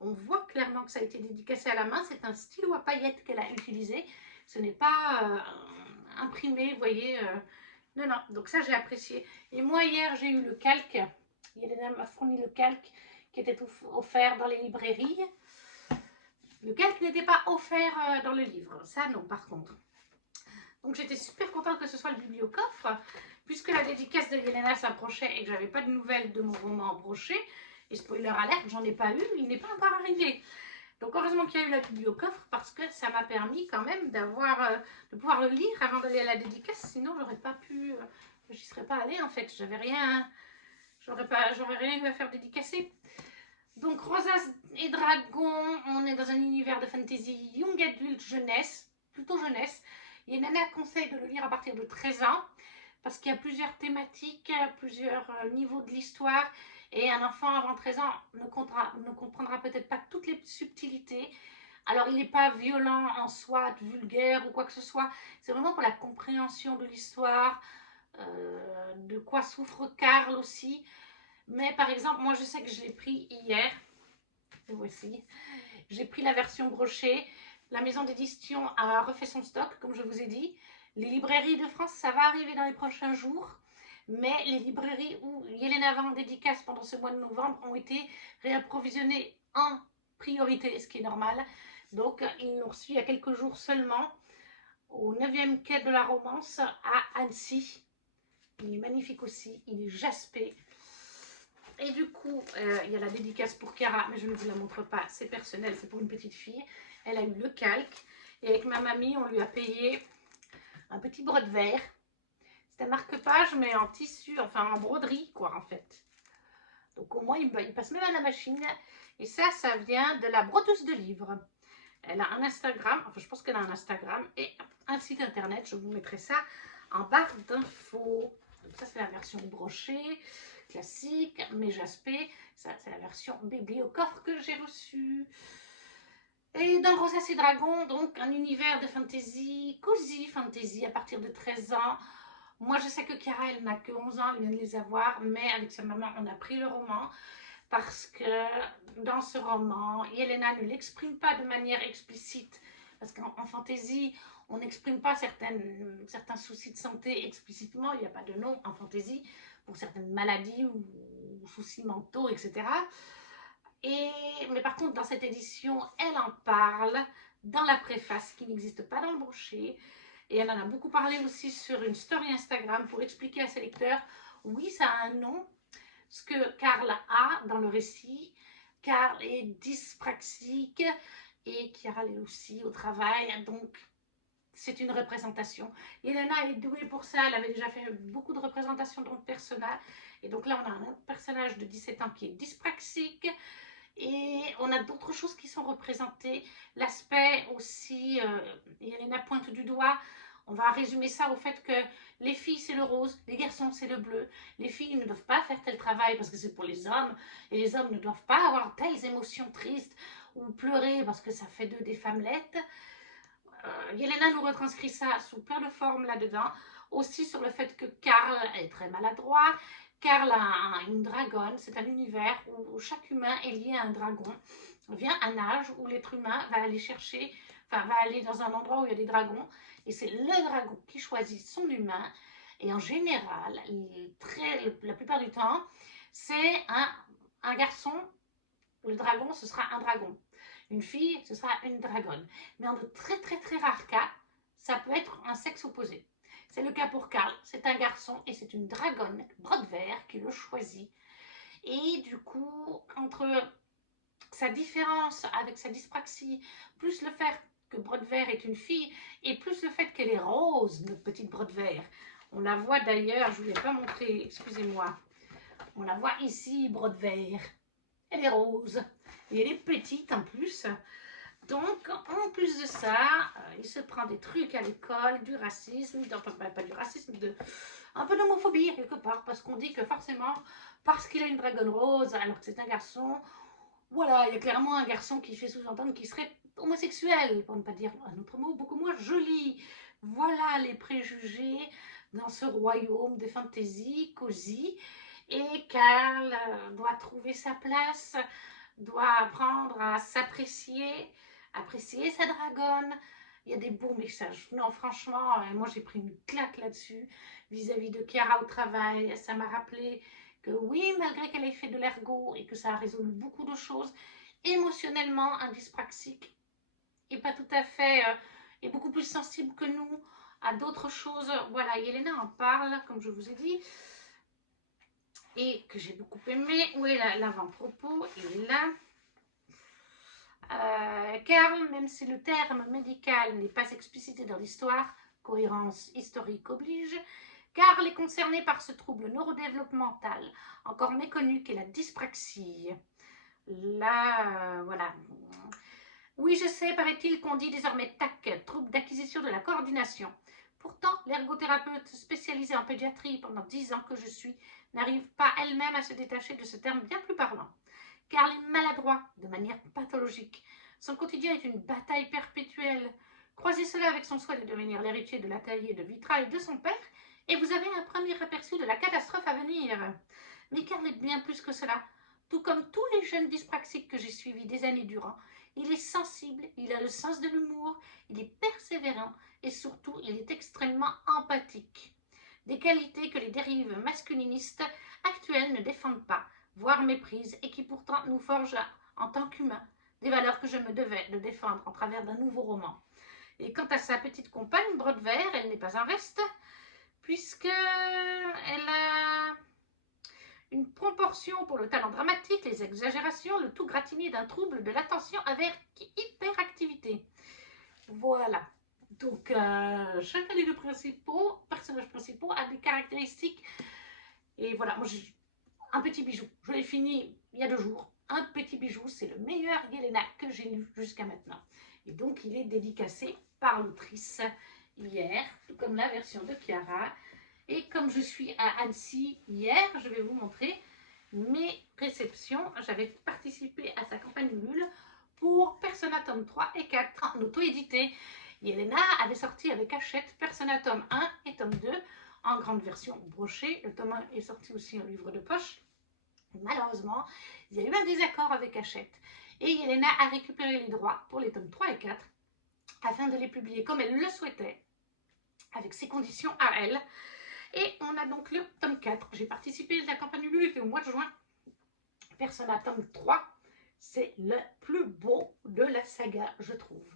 on voit clairement que ça a été dédicacé à la main. C'est un stylo à paillettes qu'elle a utilisé, ce n'est pas imprimé, vous voyez. Non, non, donc ça j'ai apprécié. Et moi hier j'ai eu le calque, Yelena m'a fourni le calque qui était offert dans les librairies. Le calque n'était pas offert dans le livre, ça non par contre. Donc j'étais super contente que ce soit le bibliocoffre, puisque la dédicace de Yelena s'approchait et que j'avais pas de nouvelles de mon roman broché, et spoiler alerte, j'en ai pas eu, il n'est pas encore arrivé. Donc heureusement qu'il y a eu la bibliocoffre parce que ça m'a permis quand même de pouvoir le lire avant d'aller à la dédicace, sinon j'aurais pas pu, j'y serais pas allée en fait, j'aurais rien eu à faire dédicacer. Donc Rosas et Dragons, on est dans un univers de fantasy young adulte, jeunesse, plutôt jeunesse. Yelena conseille de le lire à partir de 13 ans parce qu'il y a plusieurs thématiques, plusieurs niveaux de l'histoire et un enfant avant 13 ans ne comprendra peut-être pas toutes les subtilités. Alors il n'est pas violent en soi, vulgaire ou quoi que ce soit, c'est vraiment pour la compréhension de l'histoire, de quoi souffre Karl aussi. Mais par exemple, moi je sais que je l'ai pris hier, le voici, j'ai pris la version brochée, la maison d'édition a refait son stock, comme je vous ai dit. Les librairies de France, ça va arriver dans les prochains jours, mais les librairies où Yelena va en dédicace pendant ce mois de novembre ont été réapprovisionnées en priorité, ce qui est normal. Donc, ils l'ont reçu il y a quelques jours seulement, au 9e quai de la Romance à Annecy. Il est magnifique aussi, il est jaspé. Et du coup, il y a la dédicace pour Chiara, mais je ne vous la montre pas, c'est personnel, c'est pour une petite fille. Elle a eu le calque, et avec ma mamie, on lui a payé un petit brode vert. C'est un marque-page, mais en tissu, enfin en broderie, quoi, en fait. Donc au moins, il passe même à la machine. Et ça vient de la brodeuse de livres. Elle a un Instagram, enfin je pense qu'elle a un Instagram et un site internet. Je vous mettrai ça en barre d'infos. Donc ça, c'est la version brochée, classique, mais jaspée. Ça, c'est la version bébé au coffre que j'ai reçue. Et dans Rosas et Dragons, donc un univers de fantasy, cosy fantasy à partir de 13 ans. Moi, je sais que Chiara, elle n'a que 11 ans, elle vient de les avoir, mais avec sa maman, on a pris le roman parce que dans ce roman, Yelena ne l'exprime pas de manière explicite, parce qu'en fantasy, on n'exprime pas certains soucis de santé explicitement, il n'y a pas de nom en fantasy pour certaines maladies ou soucis mentaux, etc. Mais par contre, dans cette édition, elle en parle dans la préface qui n'existe pas dans le brochet. Et elle en a beaucoup parlé aussi sur une story Instagram pour expliquer à ses lecteurs, oui, ça a un nom, ce que Karl a dans le récit. Karl est dyspraxique et Chiara l'est aussi au travail, donc c'est une représentation. Yelena est douée pour ça, elle avait déjà fait beaucoup de représentations dans le personnage. Et donc là, on a un personnage de 17 ans qui est dyspraxique. Et on a d'autres choses qui sont représentées. L'aspect aussi, Yelena pointe du doigt, on va résumer ça au fait que les filles c'est le rose, les garçons c'est le bleu. Les filles ne doivent pas faire tel travail parce que c'est pour les hommes. Et les hommes ne doivent pas avoir telles émotions tristes ou pleurer parce que ça fait d'eux des femmelettes. Yelena nous retranscrit ça sous plein de formes là-dedans. Aussi sur le fait que Karl est très maladroit. Karl a une dragonne, c'est un univers où chaque humain est lié à un dragon. Vient un âge où l'être humain va aller chercher, enfin va aller dans un endroit où il y a des dragons, et c'est le dragon qui choisit son humain. Et en général, la plupart du temps, c'est un garçon, le dragon, ce sera un dragon. Une fille, ce sera une dragonne. Mais en de très très très rares cas, ça peut être un sexe opposé. C'est le cas pour Karl, c'est un garçon et c'est une dragonne, Brodevert, qui le choisit. Et du coup, entre sa différence avec sa dyspraxie, plus le fait que Brodevert est une fille, et plus le fait qu'elle est rose, notre petite Brodevert. On la voit d'ailleurs, je ne vous l'ai pas montré, excusez-moi. On la voit ici, Brodevert. Elle est rose. Et elle est petite en plus. Donc, en plus de ça, il se prend des trucs à l'école, du racisme, enfin pas du racisme, un peu d'homophobie quelque part, parce qu'on dit que forcément, parce qu'il a une dragonne rose, alors que c'est un garçon, voilà, il y a clairement un garçon qui fait sous-entendre qu'il serait homosexuel, pour ne pas dire un autre mot beaucoup moins joli. Voilà les préjugés dans ce royaume de fantaisie, cosy, et Karl doit trouver sa place, doit apprendre à s'apprécier, apprécier sa dragonne. Il y a des beaux messages. Non, franchement, moi j'ai pris une claque là-dessus vis-à-vis de Chiara au travail. Ça m'a rappelé que oui, malgré qu'elle ait fait de l'ergot et que ça a résolu beaucoup de choses, émotionnellement, un dyspraxique est pas tout à fait, est beaucoup plus sensible que nous à d'autres choses. Voilà, Yelena en parle, comme je vous ai dit, et que j'ai beaucoup aimé. Où est l'avant-propos? Il est là. Karl, même si le terme médical n'est pas explicité dans l'histoire, cohérence historique oblige, Karl est concerné par ce trouble neurodéveloppemental, encore méconnu qu'est la dyspraxie. Là, voilà. Oui, je sais, paraît-il qu'on dit désormais TAC, trouble d'acquisition de la coordination. Pourtant, l'ergothérapeute spécialisée en pédiatrie pendant 10 ans que je suis n'arrive pas elle-même à se détacher de ce terme bien plus parlant. Karl est maladroit de manière pathologique. Son quotidien est une bataille perpétuelle. Croisez cela avec son souhait de devenir l'héritier de l'atelier de vitrail de son père, et vous avez un premier aperçu de la catastrophe à venir. Mais Karl est bien plus que cela. Tout comme tous les jeunes dyspraxiques que j'ai suivis des années durant, il est sensible, il a le sens de l'humour, il est persévérant et surtout, il est extrêmement empathique. Des qualités que les dérives masculinistes actuelles ne défendent pas, voire méprisent, et qui pourtant nous forgent en tant qu'humains des valeurs que je me devais de défendre en travers d'un nouveau roman. Et quant à sa petite compagne, Brodevert, elle n'est pas un reste, puisqu'elle a une proportion pour le talent dramatique, les exagérations, le tout gratiné d'un trouble de l'attention avec hyperactivité. Voilà. Donc, chacun des deux personnages principaux a des caractéristiques. Et voilà, moi, un petit bijou. Je l'ai fini il y a 2 jours. Un petit bijou, c'est le meilleur Yelena que j'ai lu jusqu'à maintenant. Et donc, il est dédicacé par l'autrice hier, tout comme la version de Chiara. Et comme je suis à Annecy hier, je vais vous montrer mes réceptions. J'avais participé à sa campagne Ulule pour Persona tome 3 et 4 en auto-édité. Yelena avait sorti avec Hachette Persona tome 1 et tome 2 en grande version brochée. Le tome 1 est sorti aussi en livre de poche. Malheureusement, il y a eu un désaccord avec Hachette et Yelena a récupéré les droits pour les tomes 3 et 4 afin de les publier comme elle le souhaitait, avec ses conditions à elle. Et on a donc le tome 4. J'ai participé à la campagne Ulule au mois de juin. Persona tome 3, c'est le plus beau de la saga, je trouve.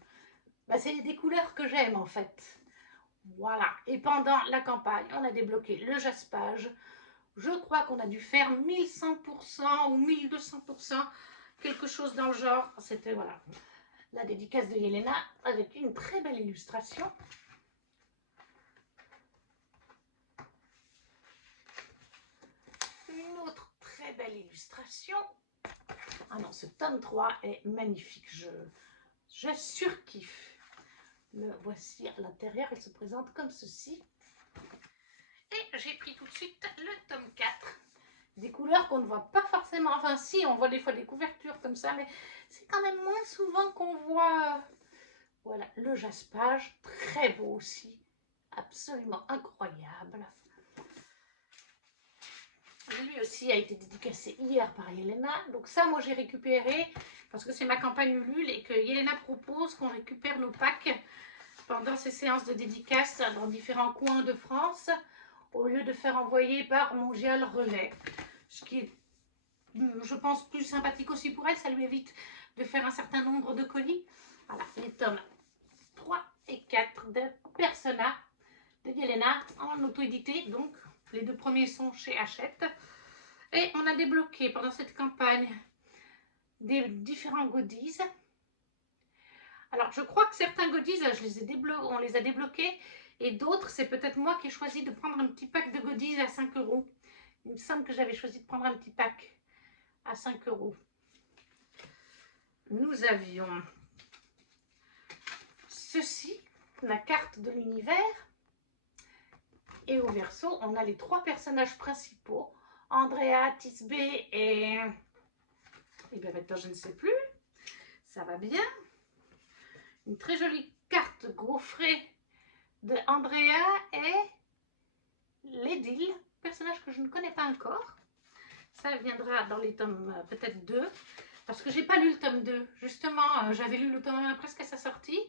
Bah, c'est des couleurs que j'aime en fait. Voilà. Et pendant la campagne, on a débloqué le jaspage. Je crois qu'on a dû faire 1100% ou 1200%, quelque chose dans le genre. C'était voilà la dédicace de Yelena avec une très belle illustration. Une autre très belle illustration. Ah non, ce tome 3 est magnifique. Je surkiffe. Le voici à l'intérieur, il se présente comme ceci. Et j'ai pris tout de suite le tome 4. Des couleurs qu'on ne voit pas forcément. Enfin, si, on voit des fois des couvertures comme ça, mais c'est quand même moins souvent qu'on voit. Voilà, le jaspage, très beau aussi. Absolument incroyable. Lui aussi a été dédicacé hier par Yelena. Donc ça, moi, j'ai récupéré parce que c'est ma campagne Ulule et que Yelena propose qu'on récupère nos packs pendant ces séances de dédicace dans différents coins de France au lieu de faire envoyer par Mondial Relais. Ce qui est, je pense, plus sympathique aussi pour elle. Ça lui évite de faire un certain nombre de colis. Voilà, les tomes 3 et 4 de Persona de Yelena en auto-édité. Donc, les 2 premiers sont chez Hachette. Et on a débloqué pendant cette campagne des différents goodies. Alors, je crois que certains goodies, on les a débloqués. Et d'autres, c'est peut-être moi qui ai choisi de prendre un petit pack de goodies à 5 €. Il me semble que j'avais choisi de prendre un petit pack à 5 €. Nous avions ceci, la carte de l'univers. Et au verso, on a les 3 personnages principaux. Andrea, Tisbé et bien maintenant, je ne sais plus. Ça va bien. Une très jolie carte gaufrée de Andrea et Lédile, personnage que je ne connais pas encore. Ça viendra dans les tomes peut-être 2, parce que j'ai pas lu le tome 2. Justement, j'avais lu le tome 1 presque à sa sortie,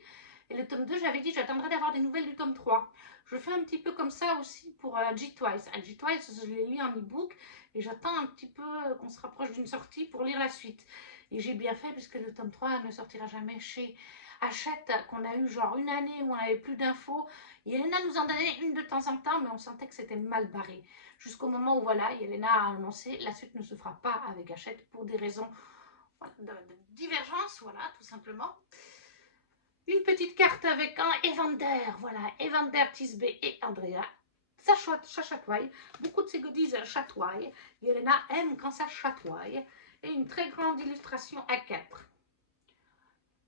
et le tome 2, j'avais dit j'attendrai d'avoir des nouvelles du tome 3. Je fais un petit peu comme ça aussi pour G-Twice. G-Twice, je l'ai lu en e-book, et j'attends un petit peu qu'on se rapproche d'une sortie pour lire la suite. Et j'ai bien fait puisque le tome 3 ne sortira jamais chez Hachette, qu'on a eu genre une année où on n'avait plus d'infos. Yelena nous en donnait une de temps en temps, mais on sentait que c'était mal barré. Jusqu'au moment où voilà, Yelena a annoncé la suite ne se fera pas avec Hachette pour des raisons de divergence, voilà, tout simplement. Une petite carte avec un Evander, voilà, Evander, Tisbé et Andrea. Ça chatoie, beaucoup de ces goodies chatoient. Yelena aime quand ça chatoie. Et une très grande illustration A4.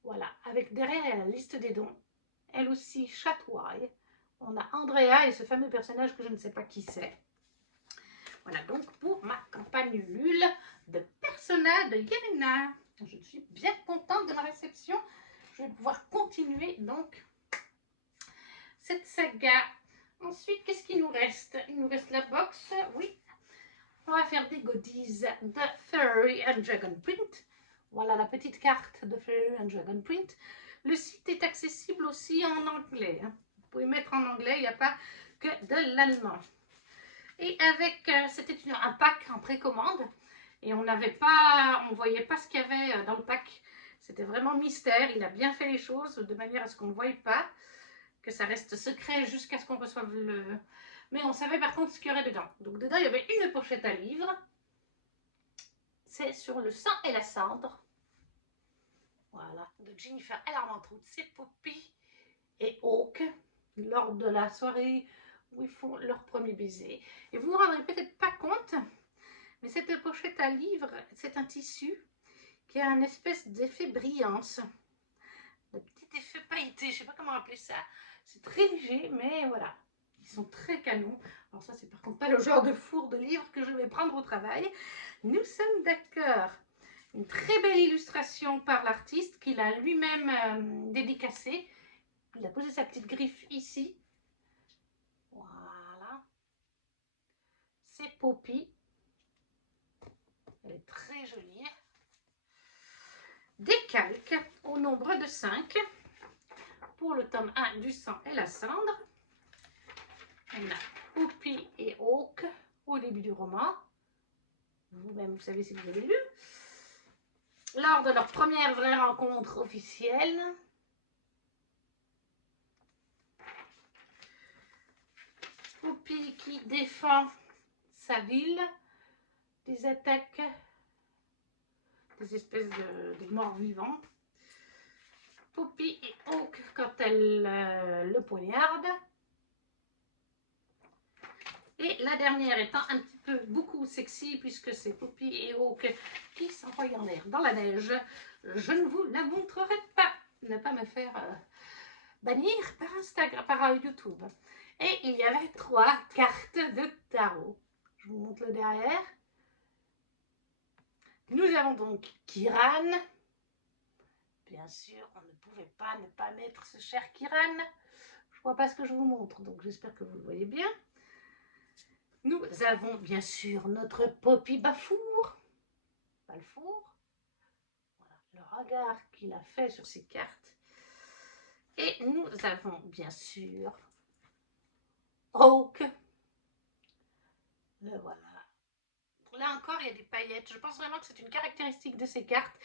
Voilà, avec derrière la liste des dons. Elle aussi chatoie. On a Andrea et ce fameux personnage que je ne sais pas qui c'est. Voilà donc pour ma campagne Ulule de Persona de Yelena. Je suis bien contente de ma réception. Je vais pouvoir continuer donc cette saga. Ensuite, qu'est-ce qu'il nous reste? Il nous reste la box, oui. On va faire des goodies de Fairy and Dragon Print. Voilà la petite carte de Fairy and Dragon Print. Le site est accessible aussi en anglais. Vous pouvez mettre en anglais, il n'y a pas que de l'allemand. Et avec, c'était un pack en précommande. Et on voyait pas ce qu'il y avait dans le pack. C'était vraiment mystère. Il a bien fait les choses de manière à ce qu'on ne voie pas, que ça reste secret jusqu'à ce qu'on reçoive le... Mais on savait par contre ce qu'il y aurait dedans. Donc dedans, il y avait une pochette à livre. C'est sur le sang et la cendre. Voilà, de Jennifer et l'Armentrout. C'est Poppy et Hawk lors de la soirée où ils font leur premier baiser. Et vous ne vous rendrez peut-être pas compte, mais cette pochette à livre, c'est un tissu qui a une espèce d'effet brillance. De petit effet pailleté, je ne sais pas comment appeler ça. C'est très léger, mais voilà. Ils sont très canons. Alors ça, c'est par contre pas le genre de four de livre que je vais prendre au travail. Nous sommes d'accord. Une très belle illustration par l'artiste qu'il a lui-même dédicacée. Il a posé sa petite griffe ici. Voilà. C'est Poppy. Elle est très jolie. Des calques au nombre de 5 pour le tome 1 du sang et la cendre. On a Poppy et Hawk au début du roman. Vous-même, vous savez si vous avez lu. Lors de leur première vraie rencontre officielle. Poppy qui défend sa ville des attaques des espèces de morts vivants. Poppy et Hawk quand elle le poignarde. Et la dernière étant un petit peu beaucoup sexy puisque c'est Poppy et Hawk qui s'envoient en l'air dans la neige. Je ne vous la montrerai pas. Ne pas me faire bannir par Instagram, par YouTube. Et il y avait 3 cartes de tarot. Je vous montre le derrière. Nous avons donc Kiran. Bien sûr, on ne pouvait pas ne pas mettre ce cher Kiran. Je ne vois pas ce que je vous montre, donc j'espère que vous le voyez bien. Nous avons bien sûr notre Poppy Balfour. Voilà, le regard qu'il a fait sur ces cartes. Et nous avons bien sûr Hawk. Le voilà. Là encore, il y a des paillettes. Je pense vraiment que c'est une caractéristique de ces cartes.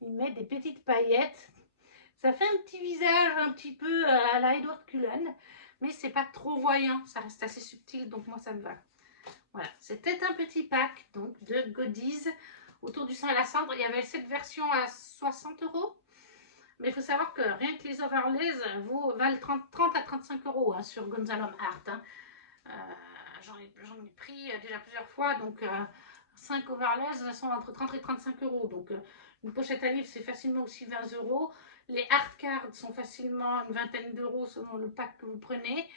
Il met des petites paillettes. Ça fait un petit visage un petit peu à la Edward Cullen, mais c'est pas trop voyant. Ça reste assez subtil, donc moi ça me va. Voilà, c'était un petit pack donc de goodies autour du sang et la cendre. Il y avait cette version à 60 €. Mais il faut savoir que rien que les overlays valent 30 à 35 € hein, sur Gonzalem Art. Hein. J'en ai pris déjà plusieurs fois, donc 5 overlays sont entre 30 et 35 €. Donc une pochette à livre, c'est facilement aussi 20 €. Les art cards sont facilement une vingtaine d'euros selon le pack que vous prenez.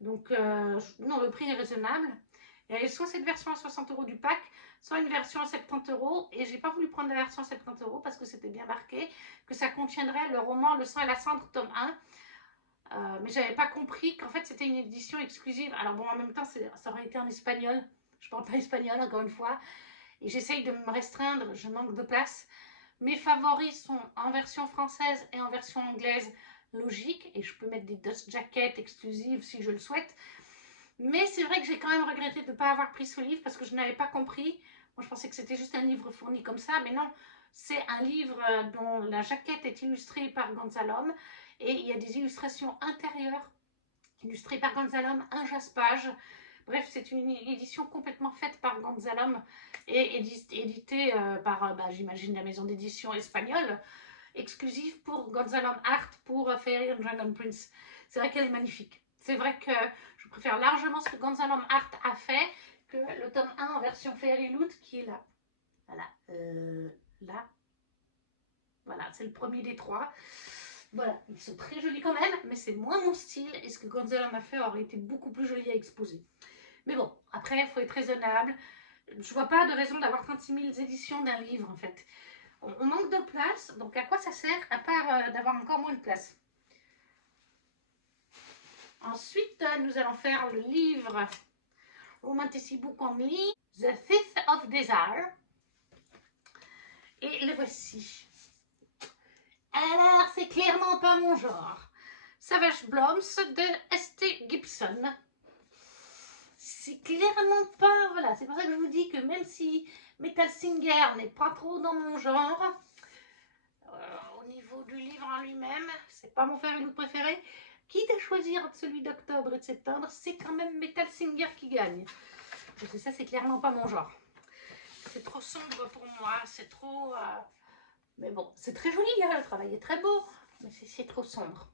Donc non, le prix est raisonnable. Il y avait soit cette version à 60 € du pack, soit une version à 70 €. Et j'ai pas voulu prendre la version à 70 € parce que c'était bien marqué que ça contiendrait le roman Le sang et la cendre, tome 1. Mais j'avais pas compris qu'en fait c'était une édition exclusive. Alors bon, en même temps, ça aurait été en espagnol. Je parle pas espagnol, encore une fois. Et j'essaye de me restreindre, je manque de place. Mes favoris sont en version française et en version anglaise, logique. Et je peux mettre des dust jackets exclusives si je le souhaite. Mais c'est vrai que j'ai quand même regretté de ne pas avoir pris ce livre parce que je n'avais pas compris. Moi, je pensais que c'était juste un livre fourni comme ça, mais non. C'est un livre dont la jaquette est illustrée par Gonzalom et il y a des illustrations intérieures illustrées par Gonzalom, un jaspage. Bref, c'est une édition complètement faite par Gonzalom et éditée par, j'imagine, la maison d'édition espagnole, exclusive pour Gonzalom Art pour Fairy and Dragon Prince. C'est vrai qu'elle est magnifique. C'est vrai que je préfère largement ce que Gonzalom Art a fait que le tome 1 en version Fairy Loot qui est là. Voilà, là. Voilà, c'est le premier des trois. Voilà, ils sont très jolis quand même, mais c'est moins mon style. Et ce que Gonzalom a fait aurait été beaucoup plus joli à exposer. Mais bon, après, il faut être raisonnable. Je vois pas de raison d'avoir 36 000 éditions d'un livre, en fait. On manque de place, donc à quoi ça sert, à part d'avoir encore moins de place? Ensuite, nous allons faire le livre Romanticy Book Only, The Fifth of Desire. Et le voici. Alors, c'est clairement pas mon genre. Savage Bloms de S.T. Gibson. C'est clairement pas... Voilà, c'est pour ça que je vous dis que même si Metal Singer n'est pas trop dans mon genre, au niveau du livre en lui-même, c'est pas mon favori préféré. Quitte à choisir celui d'octobre et de septembre, c'est quand même Metal Singer qui gagne. Parce que ça, c'est clairement pas mon genre. C'est trop sombre pour moi, c'est trop... Mais bon, c'est très joli, hein, le travail est très beau, mais c'est trop sombre.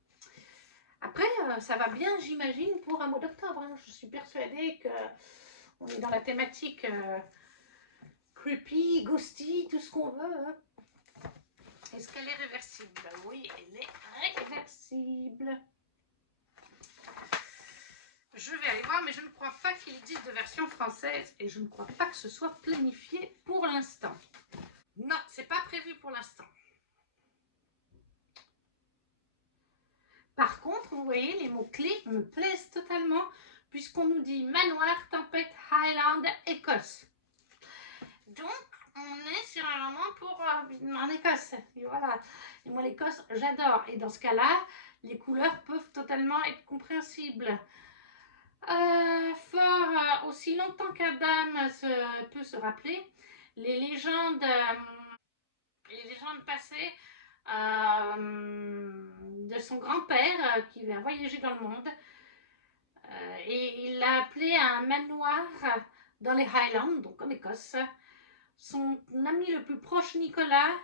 Après, ça va bien, j'imagine, pour un mois d'octobre. Hein. Je suis persuadée qu'on est dans la thématique creepy, ghosty, tout ce qu'on veut. Hein. Est-ce qu'elle est réversible? Oui, elle est réversible. Je vais aller voir, mais je ne crois pas qu'il existe de version française et je ne crois pas que ce soit planifié pour l'instant. Non, c'est pas prévu pour l'instant. Par contre, vous voyez, les mots-clés me plaisent totalement puisqu'on nous dit manoir, tempête, Highland, Écosse. Donc, on est sur un roman pour en Écosse. Et voilà. Et moi, l'Écosse, j'adore. Et dans ce cas-là, les couleurs peuvent totalement être compréhensibles. Aussi longtemps qu'Adam peut se rappeler, les légendes passées de son grand-père qui vient voyager dans le monde. Et il l'a appelé à un manoir dans les Highlands, donc en Écosse. Son ami le plus proche, Nicolas,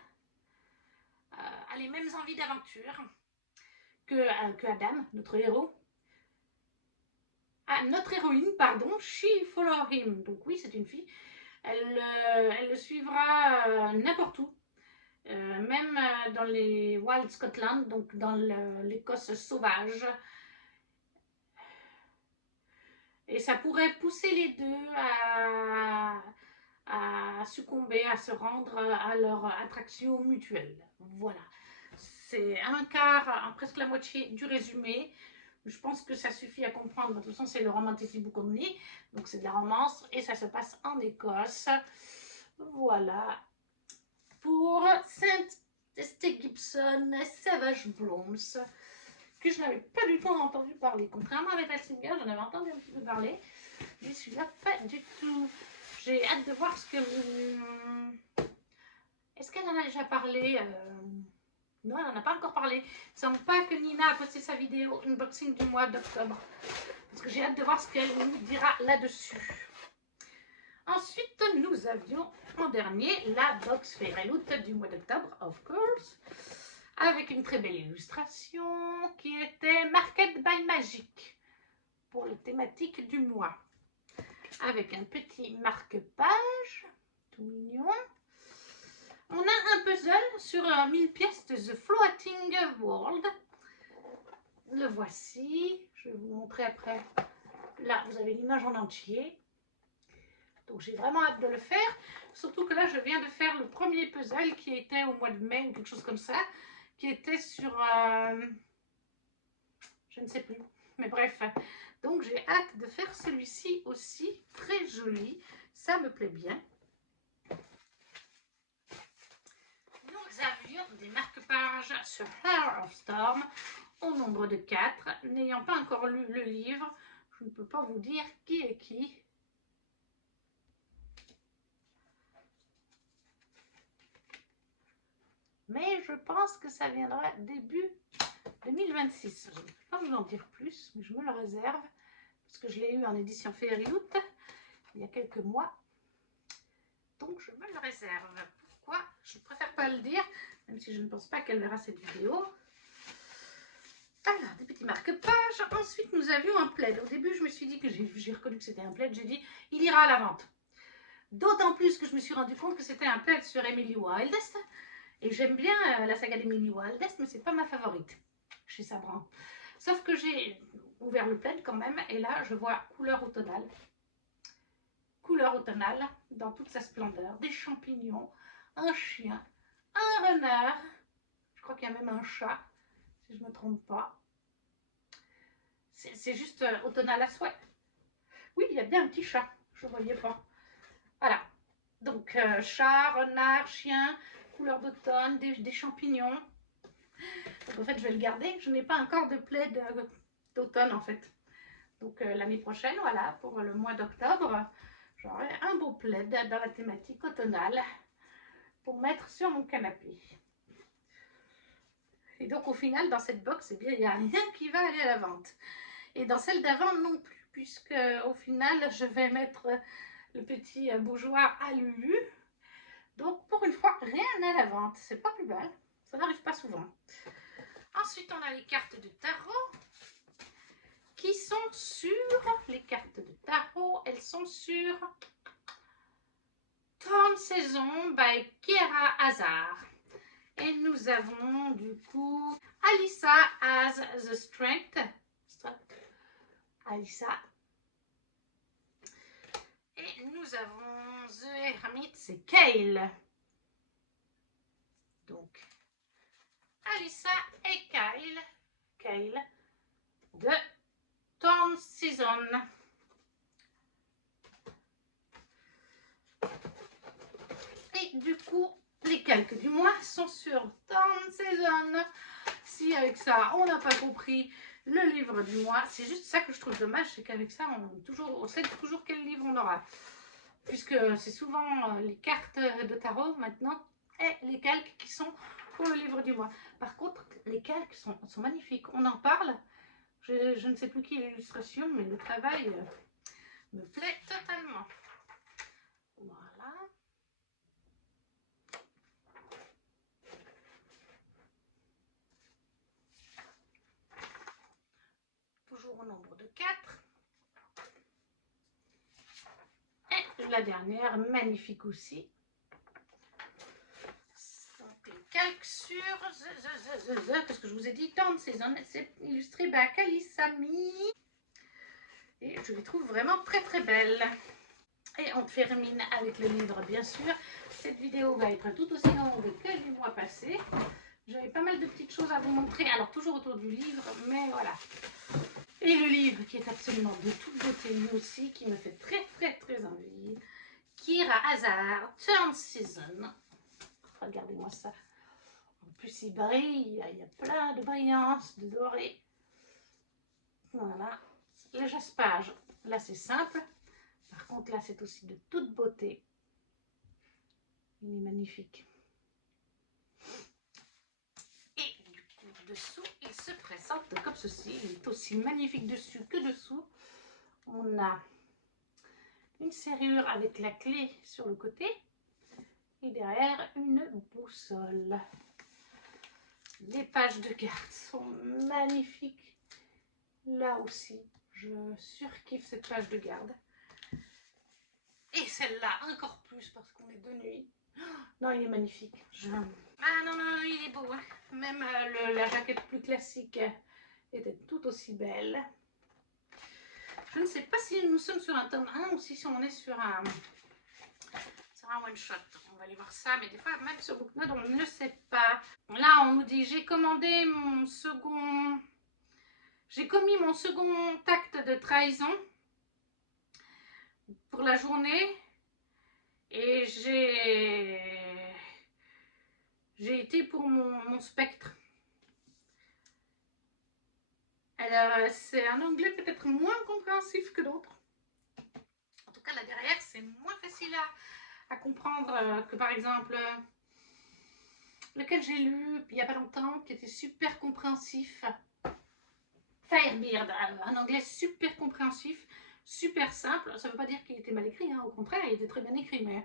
a les mêmes envies d'aventure que Adam, notre héros. Ah, notre héroïne, pardon, she follow him. Donc oui, c'est une fille. Elle le suivra n'importe où. Même dans les Wild Scotland, donc dans l'Écosse sauvage. Et ça pourrait pousser les deux à succomber, à se rendre à leur attraction mutuelle. Voilà. C'est un quart, presque la moitié du résumé. Je pense que ça suffit à comprendre. De toute façon, c'est le Romanticy Book Only. Donc, c'est de la romance et ça se passe en Écosse. Voilà. Pour Saint-St. Gibson, Savage Blooms, que je n'avais pas du tout entendu parler. Contrairement à Metal Singer, j'en avais entendu un petit peu parler. Mais celui-là, pas du tout. J'ai hâte de voir ce que... Est-ce qu'elle en a déjà parlé Non, elle n'en a pas encore parlé. Il ne semble pas que Nina a posté sa vidéo unboxing du mois d'octobre. Parce que j'ai hâte de voir ce qu'elle nous dira là-dessus. Ensuite, nous avions en dernier la box Fairy Loot du mois d'octobre, of course. Avec une très belle illustration qui était Market by Magic. Pour la thématique du mois. Avec un petit marque-page, tout mignon. On a un puzzle sur 1000 pièces de The Floating World. Le voici. Je vais vous montrer après. Là, vous avez l'image en entier. Donc, j'ai vraiment hâte de le faire. Surtout que là, je viens de faire le premier puzzle qui était au mois de mai ou quelque chose comme ça. Qui était sur... je ne sais plus. Mais bref. Donc, j'ai hâte de faire celui-ci aussi. Très joli. Ça me plaît bien. Nous avions des marque-pages sur Flower of Storm au nombre de 4. N'ayant pas encore lu le livre, je ne peux pas vous dire qui est qui. mais je pense que ça viendra début 2026. Je ne peux pas vous en dire plus, mais je me le réserve parce que je l'ai eu en édition Fairy-Loot il y a quelques mois. Donc je me le réserve. Pourquoi? Je ne préfère pas le dire, même si je ne pense pas qu'elle verra cette vidéo. Alors, des petits marque-pages. Ensuite, nous avions un plaid. Au début, je me suis dit que j'ai reconnu que c'était un plaid. J'ai dit, il ira à la vente. D'autant plus que je me suis rendu compte que c'était un plaid sur Emily Wildest. Et j'aime bien la saga d'Emily Wildest, mais c'est pas ma favorite chez Sabran. Sauf que j'ai ouvert le plaid quand même. Et là, je vois couleur automnale. Couleur automnale dans toute sa splendeur. Des champignons, un chien, un renard. Je crois qu'il y a même un chat, si je ne me trompe pas. C'est juste automnal à souhait. Oui, il y a bien un petit chat, je ne voyais pas. Voilà, donc chat, renard, chien, couleur d'automne, des champignons. Donc en fait, je vais le garder. Je n'ai pas encore de plaid d'automne en fait. Donc l'année prochaine, voilà, pour le mois d'octobre, j'aurai un beau plaid dans la thématique automnale pour mettre sur mon canapé. Et donc au final, dans cette box, eh bien, il n'y a rien qui va aller à la vente. Et dans celle d'avant non plus, puisque au final, je vais mettre le petit bougeoir à Lulu. Donc pour une fois, rien à la vente. C'est pas plus mal, ça n'arrive pas souvent. Ensuite, on a les cartes de tarot qui sont sur les cartes de tarot. Elles sont sur Torn Season by Kiera Hazard. Et nous avons du coup Alyssa has the strength. Alyssa. Et nous avons The Hermit, c'est Kale. Donc, Alyssa et Kale de Torn Season. Et du coup, les calques du mois sont sur Torn Season. Si avec ça, on n'a pas compris le livre du mois, c'est juste ça que je trouve dommage, c'est qu'avec ça, on sait toujours quel livre on aura. Puisque c'est souvent les cartes de tarot maintenant et les calques qui sont pour le livre du mois. Par contre, les calques sont magnifiques. On en parle. Je ne sais plus qui est l'illustration, mais le travail me plaît totalement. Voilà. Toujours au nombre de 4. Et la dernière, magnifique aussi. Donc les calques sur qu'est-ce que je vous ai dit, Torn Season, c'est illustré par Kalisami. Et je les trouve vraiment très très belles. Et on termine avec le livre, bien sûr. Cette vidéo va être tout aussi longue que les mois passés. J'avais pas mal de petites choses à vous montrer, alors toujours autour du livre, mais voilà. Et le livre qui est absolument de toute beauté, lui aussi, qui me fait très très très envie. Kiera Hazard, Torn Season. Regardez-moi ça. En plus, il brille, il y a plein de brillance, de doré. Voilà. Le jaspage, là c'est simple. Par contre, là c'est aussi de toute beauté. Il est magnifique. Et du coup, dessous, il se présente comme ceci. Il est aussi magnifique dessus que dessous. On a une serrure avec la clé sur le côté. Et derrière, une boussole. Les pages de garde sont magnifiques. Là aussi, je surkiffe cette page de garde. Et celle-là, encore plus parce qu'on est de nuit. Non, il est magnifique. Ah non, non, il est beau. Hein. Même la jaquette plus classique était tout aussi belle. Je ne sais pas si nous sommes sur un tome 1 ou si on est sur un one-shot. On va aller voir ça, mais des fois, même sur Booknode, on ne sait pas. Là, on nous dit, j'ai commandé mon second... J'ai commis mon second acte de trahison pour la journée et j'ai été pour mon spectre. Alors, c'est un anglais peut-être moins compréhensif que d'autres. En tout cas, là derrière, c'est moins facile à comprendre que par exemple lequel j'ai lu il n'y a pas longtemps, qui était super compréhensif. Firebeard, un anglais super compréhensif, super simple. Ça ne veut pas dire qu'il était mal écrit, hein, au contraire, il était très bien écrit, mais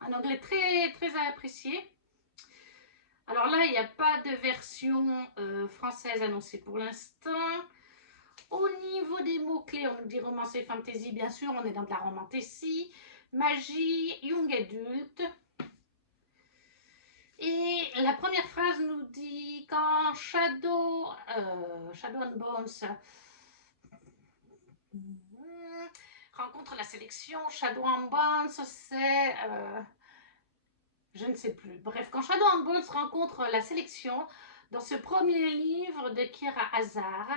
un anglais très, très apprécié. Alors là, il n'y a pas de version française annoncée pour l'instant. Au niveau des mots-clés, on nous dit romance et fantasy, bien sûr, on est dans de la romantasy, magie, young adulte. Et la première phrase nous dit quand Shadow and Bones rencontre la sélection, Shadow and Bones, c'est je ne sais plus. Bref, quand Shadow and Bones rencontre la sélection, dans ce premier livre de Kira Azar,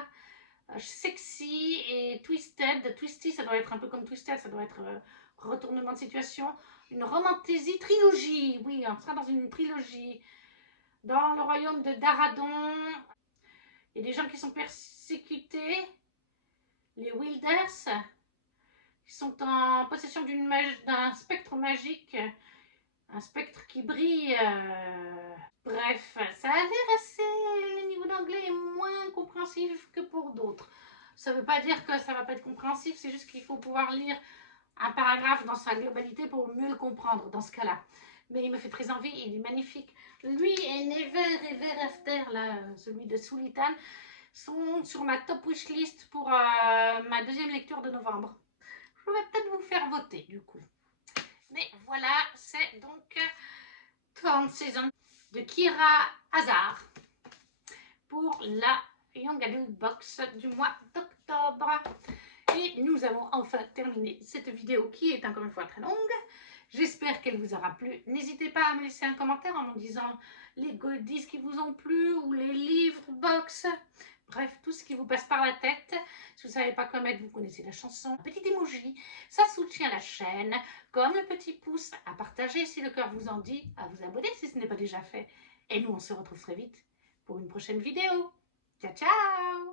sexy et twisted. Twisty, ça doit être un peu comme twisted, ça doit être retournement de situation. Une romantésie trilogie, oui, on sera dans une trilogie. Dans le royaume de Daradon, il y a des gens qui sont persécutés, les Wilders, qui sont en possession d'un spectre magique, un spectre qui brille. Bref, ça a l'air assez... Le niveau d'anglais est moins compréhensif que pour d'autres. Ça ne veut pas dire que ça ne va pas être compréhensif, c'est juste qu'il faut pouvoir lire un paragraphe dans sa globalité pour mieux le comprendre dans ce cas-là. Mais il me fait très envie, il est magnifique. Lui et Never Ever After, là, celui de Soulitan, sont sur ma top wishlist pour ma deuxième lecture de novembre. Je vais peut-être vous faire voter du coup. Mais voilà, c'est donc 30 saisons de Kira Azar pour la Young Adult Box du mois d'octobre. Et nous avons enfin terminé cette vidéo qui est encore une fois très longue. J'espère qu'elle vous aura plu. N'hésitez pas à me laisser un commentaire en me disant les goodies qui vous ont plu ou les livres box. Bref, tout ce qui vous passe par la tête. Si vous ne savez pas quoi mettre, vous connaissez la chanson. Petit emoji, ça soutient la chaîne. Comme le petit pouce, à partager si le cœur vous en dit, à vous abonner si ce n'est pas déjà fait. Et nous, on se retrouve très vite pour une prochaine vidéo. Ciao, ciao!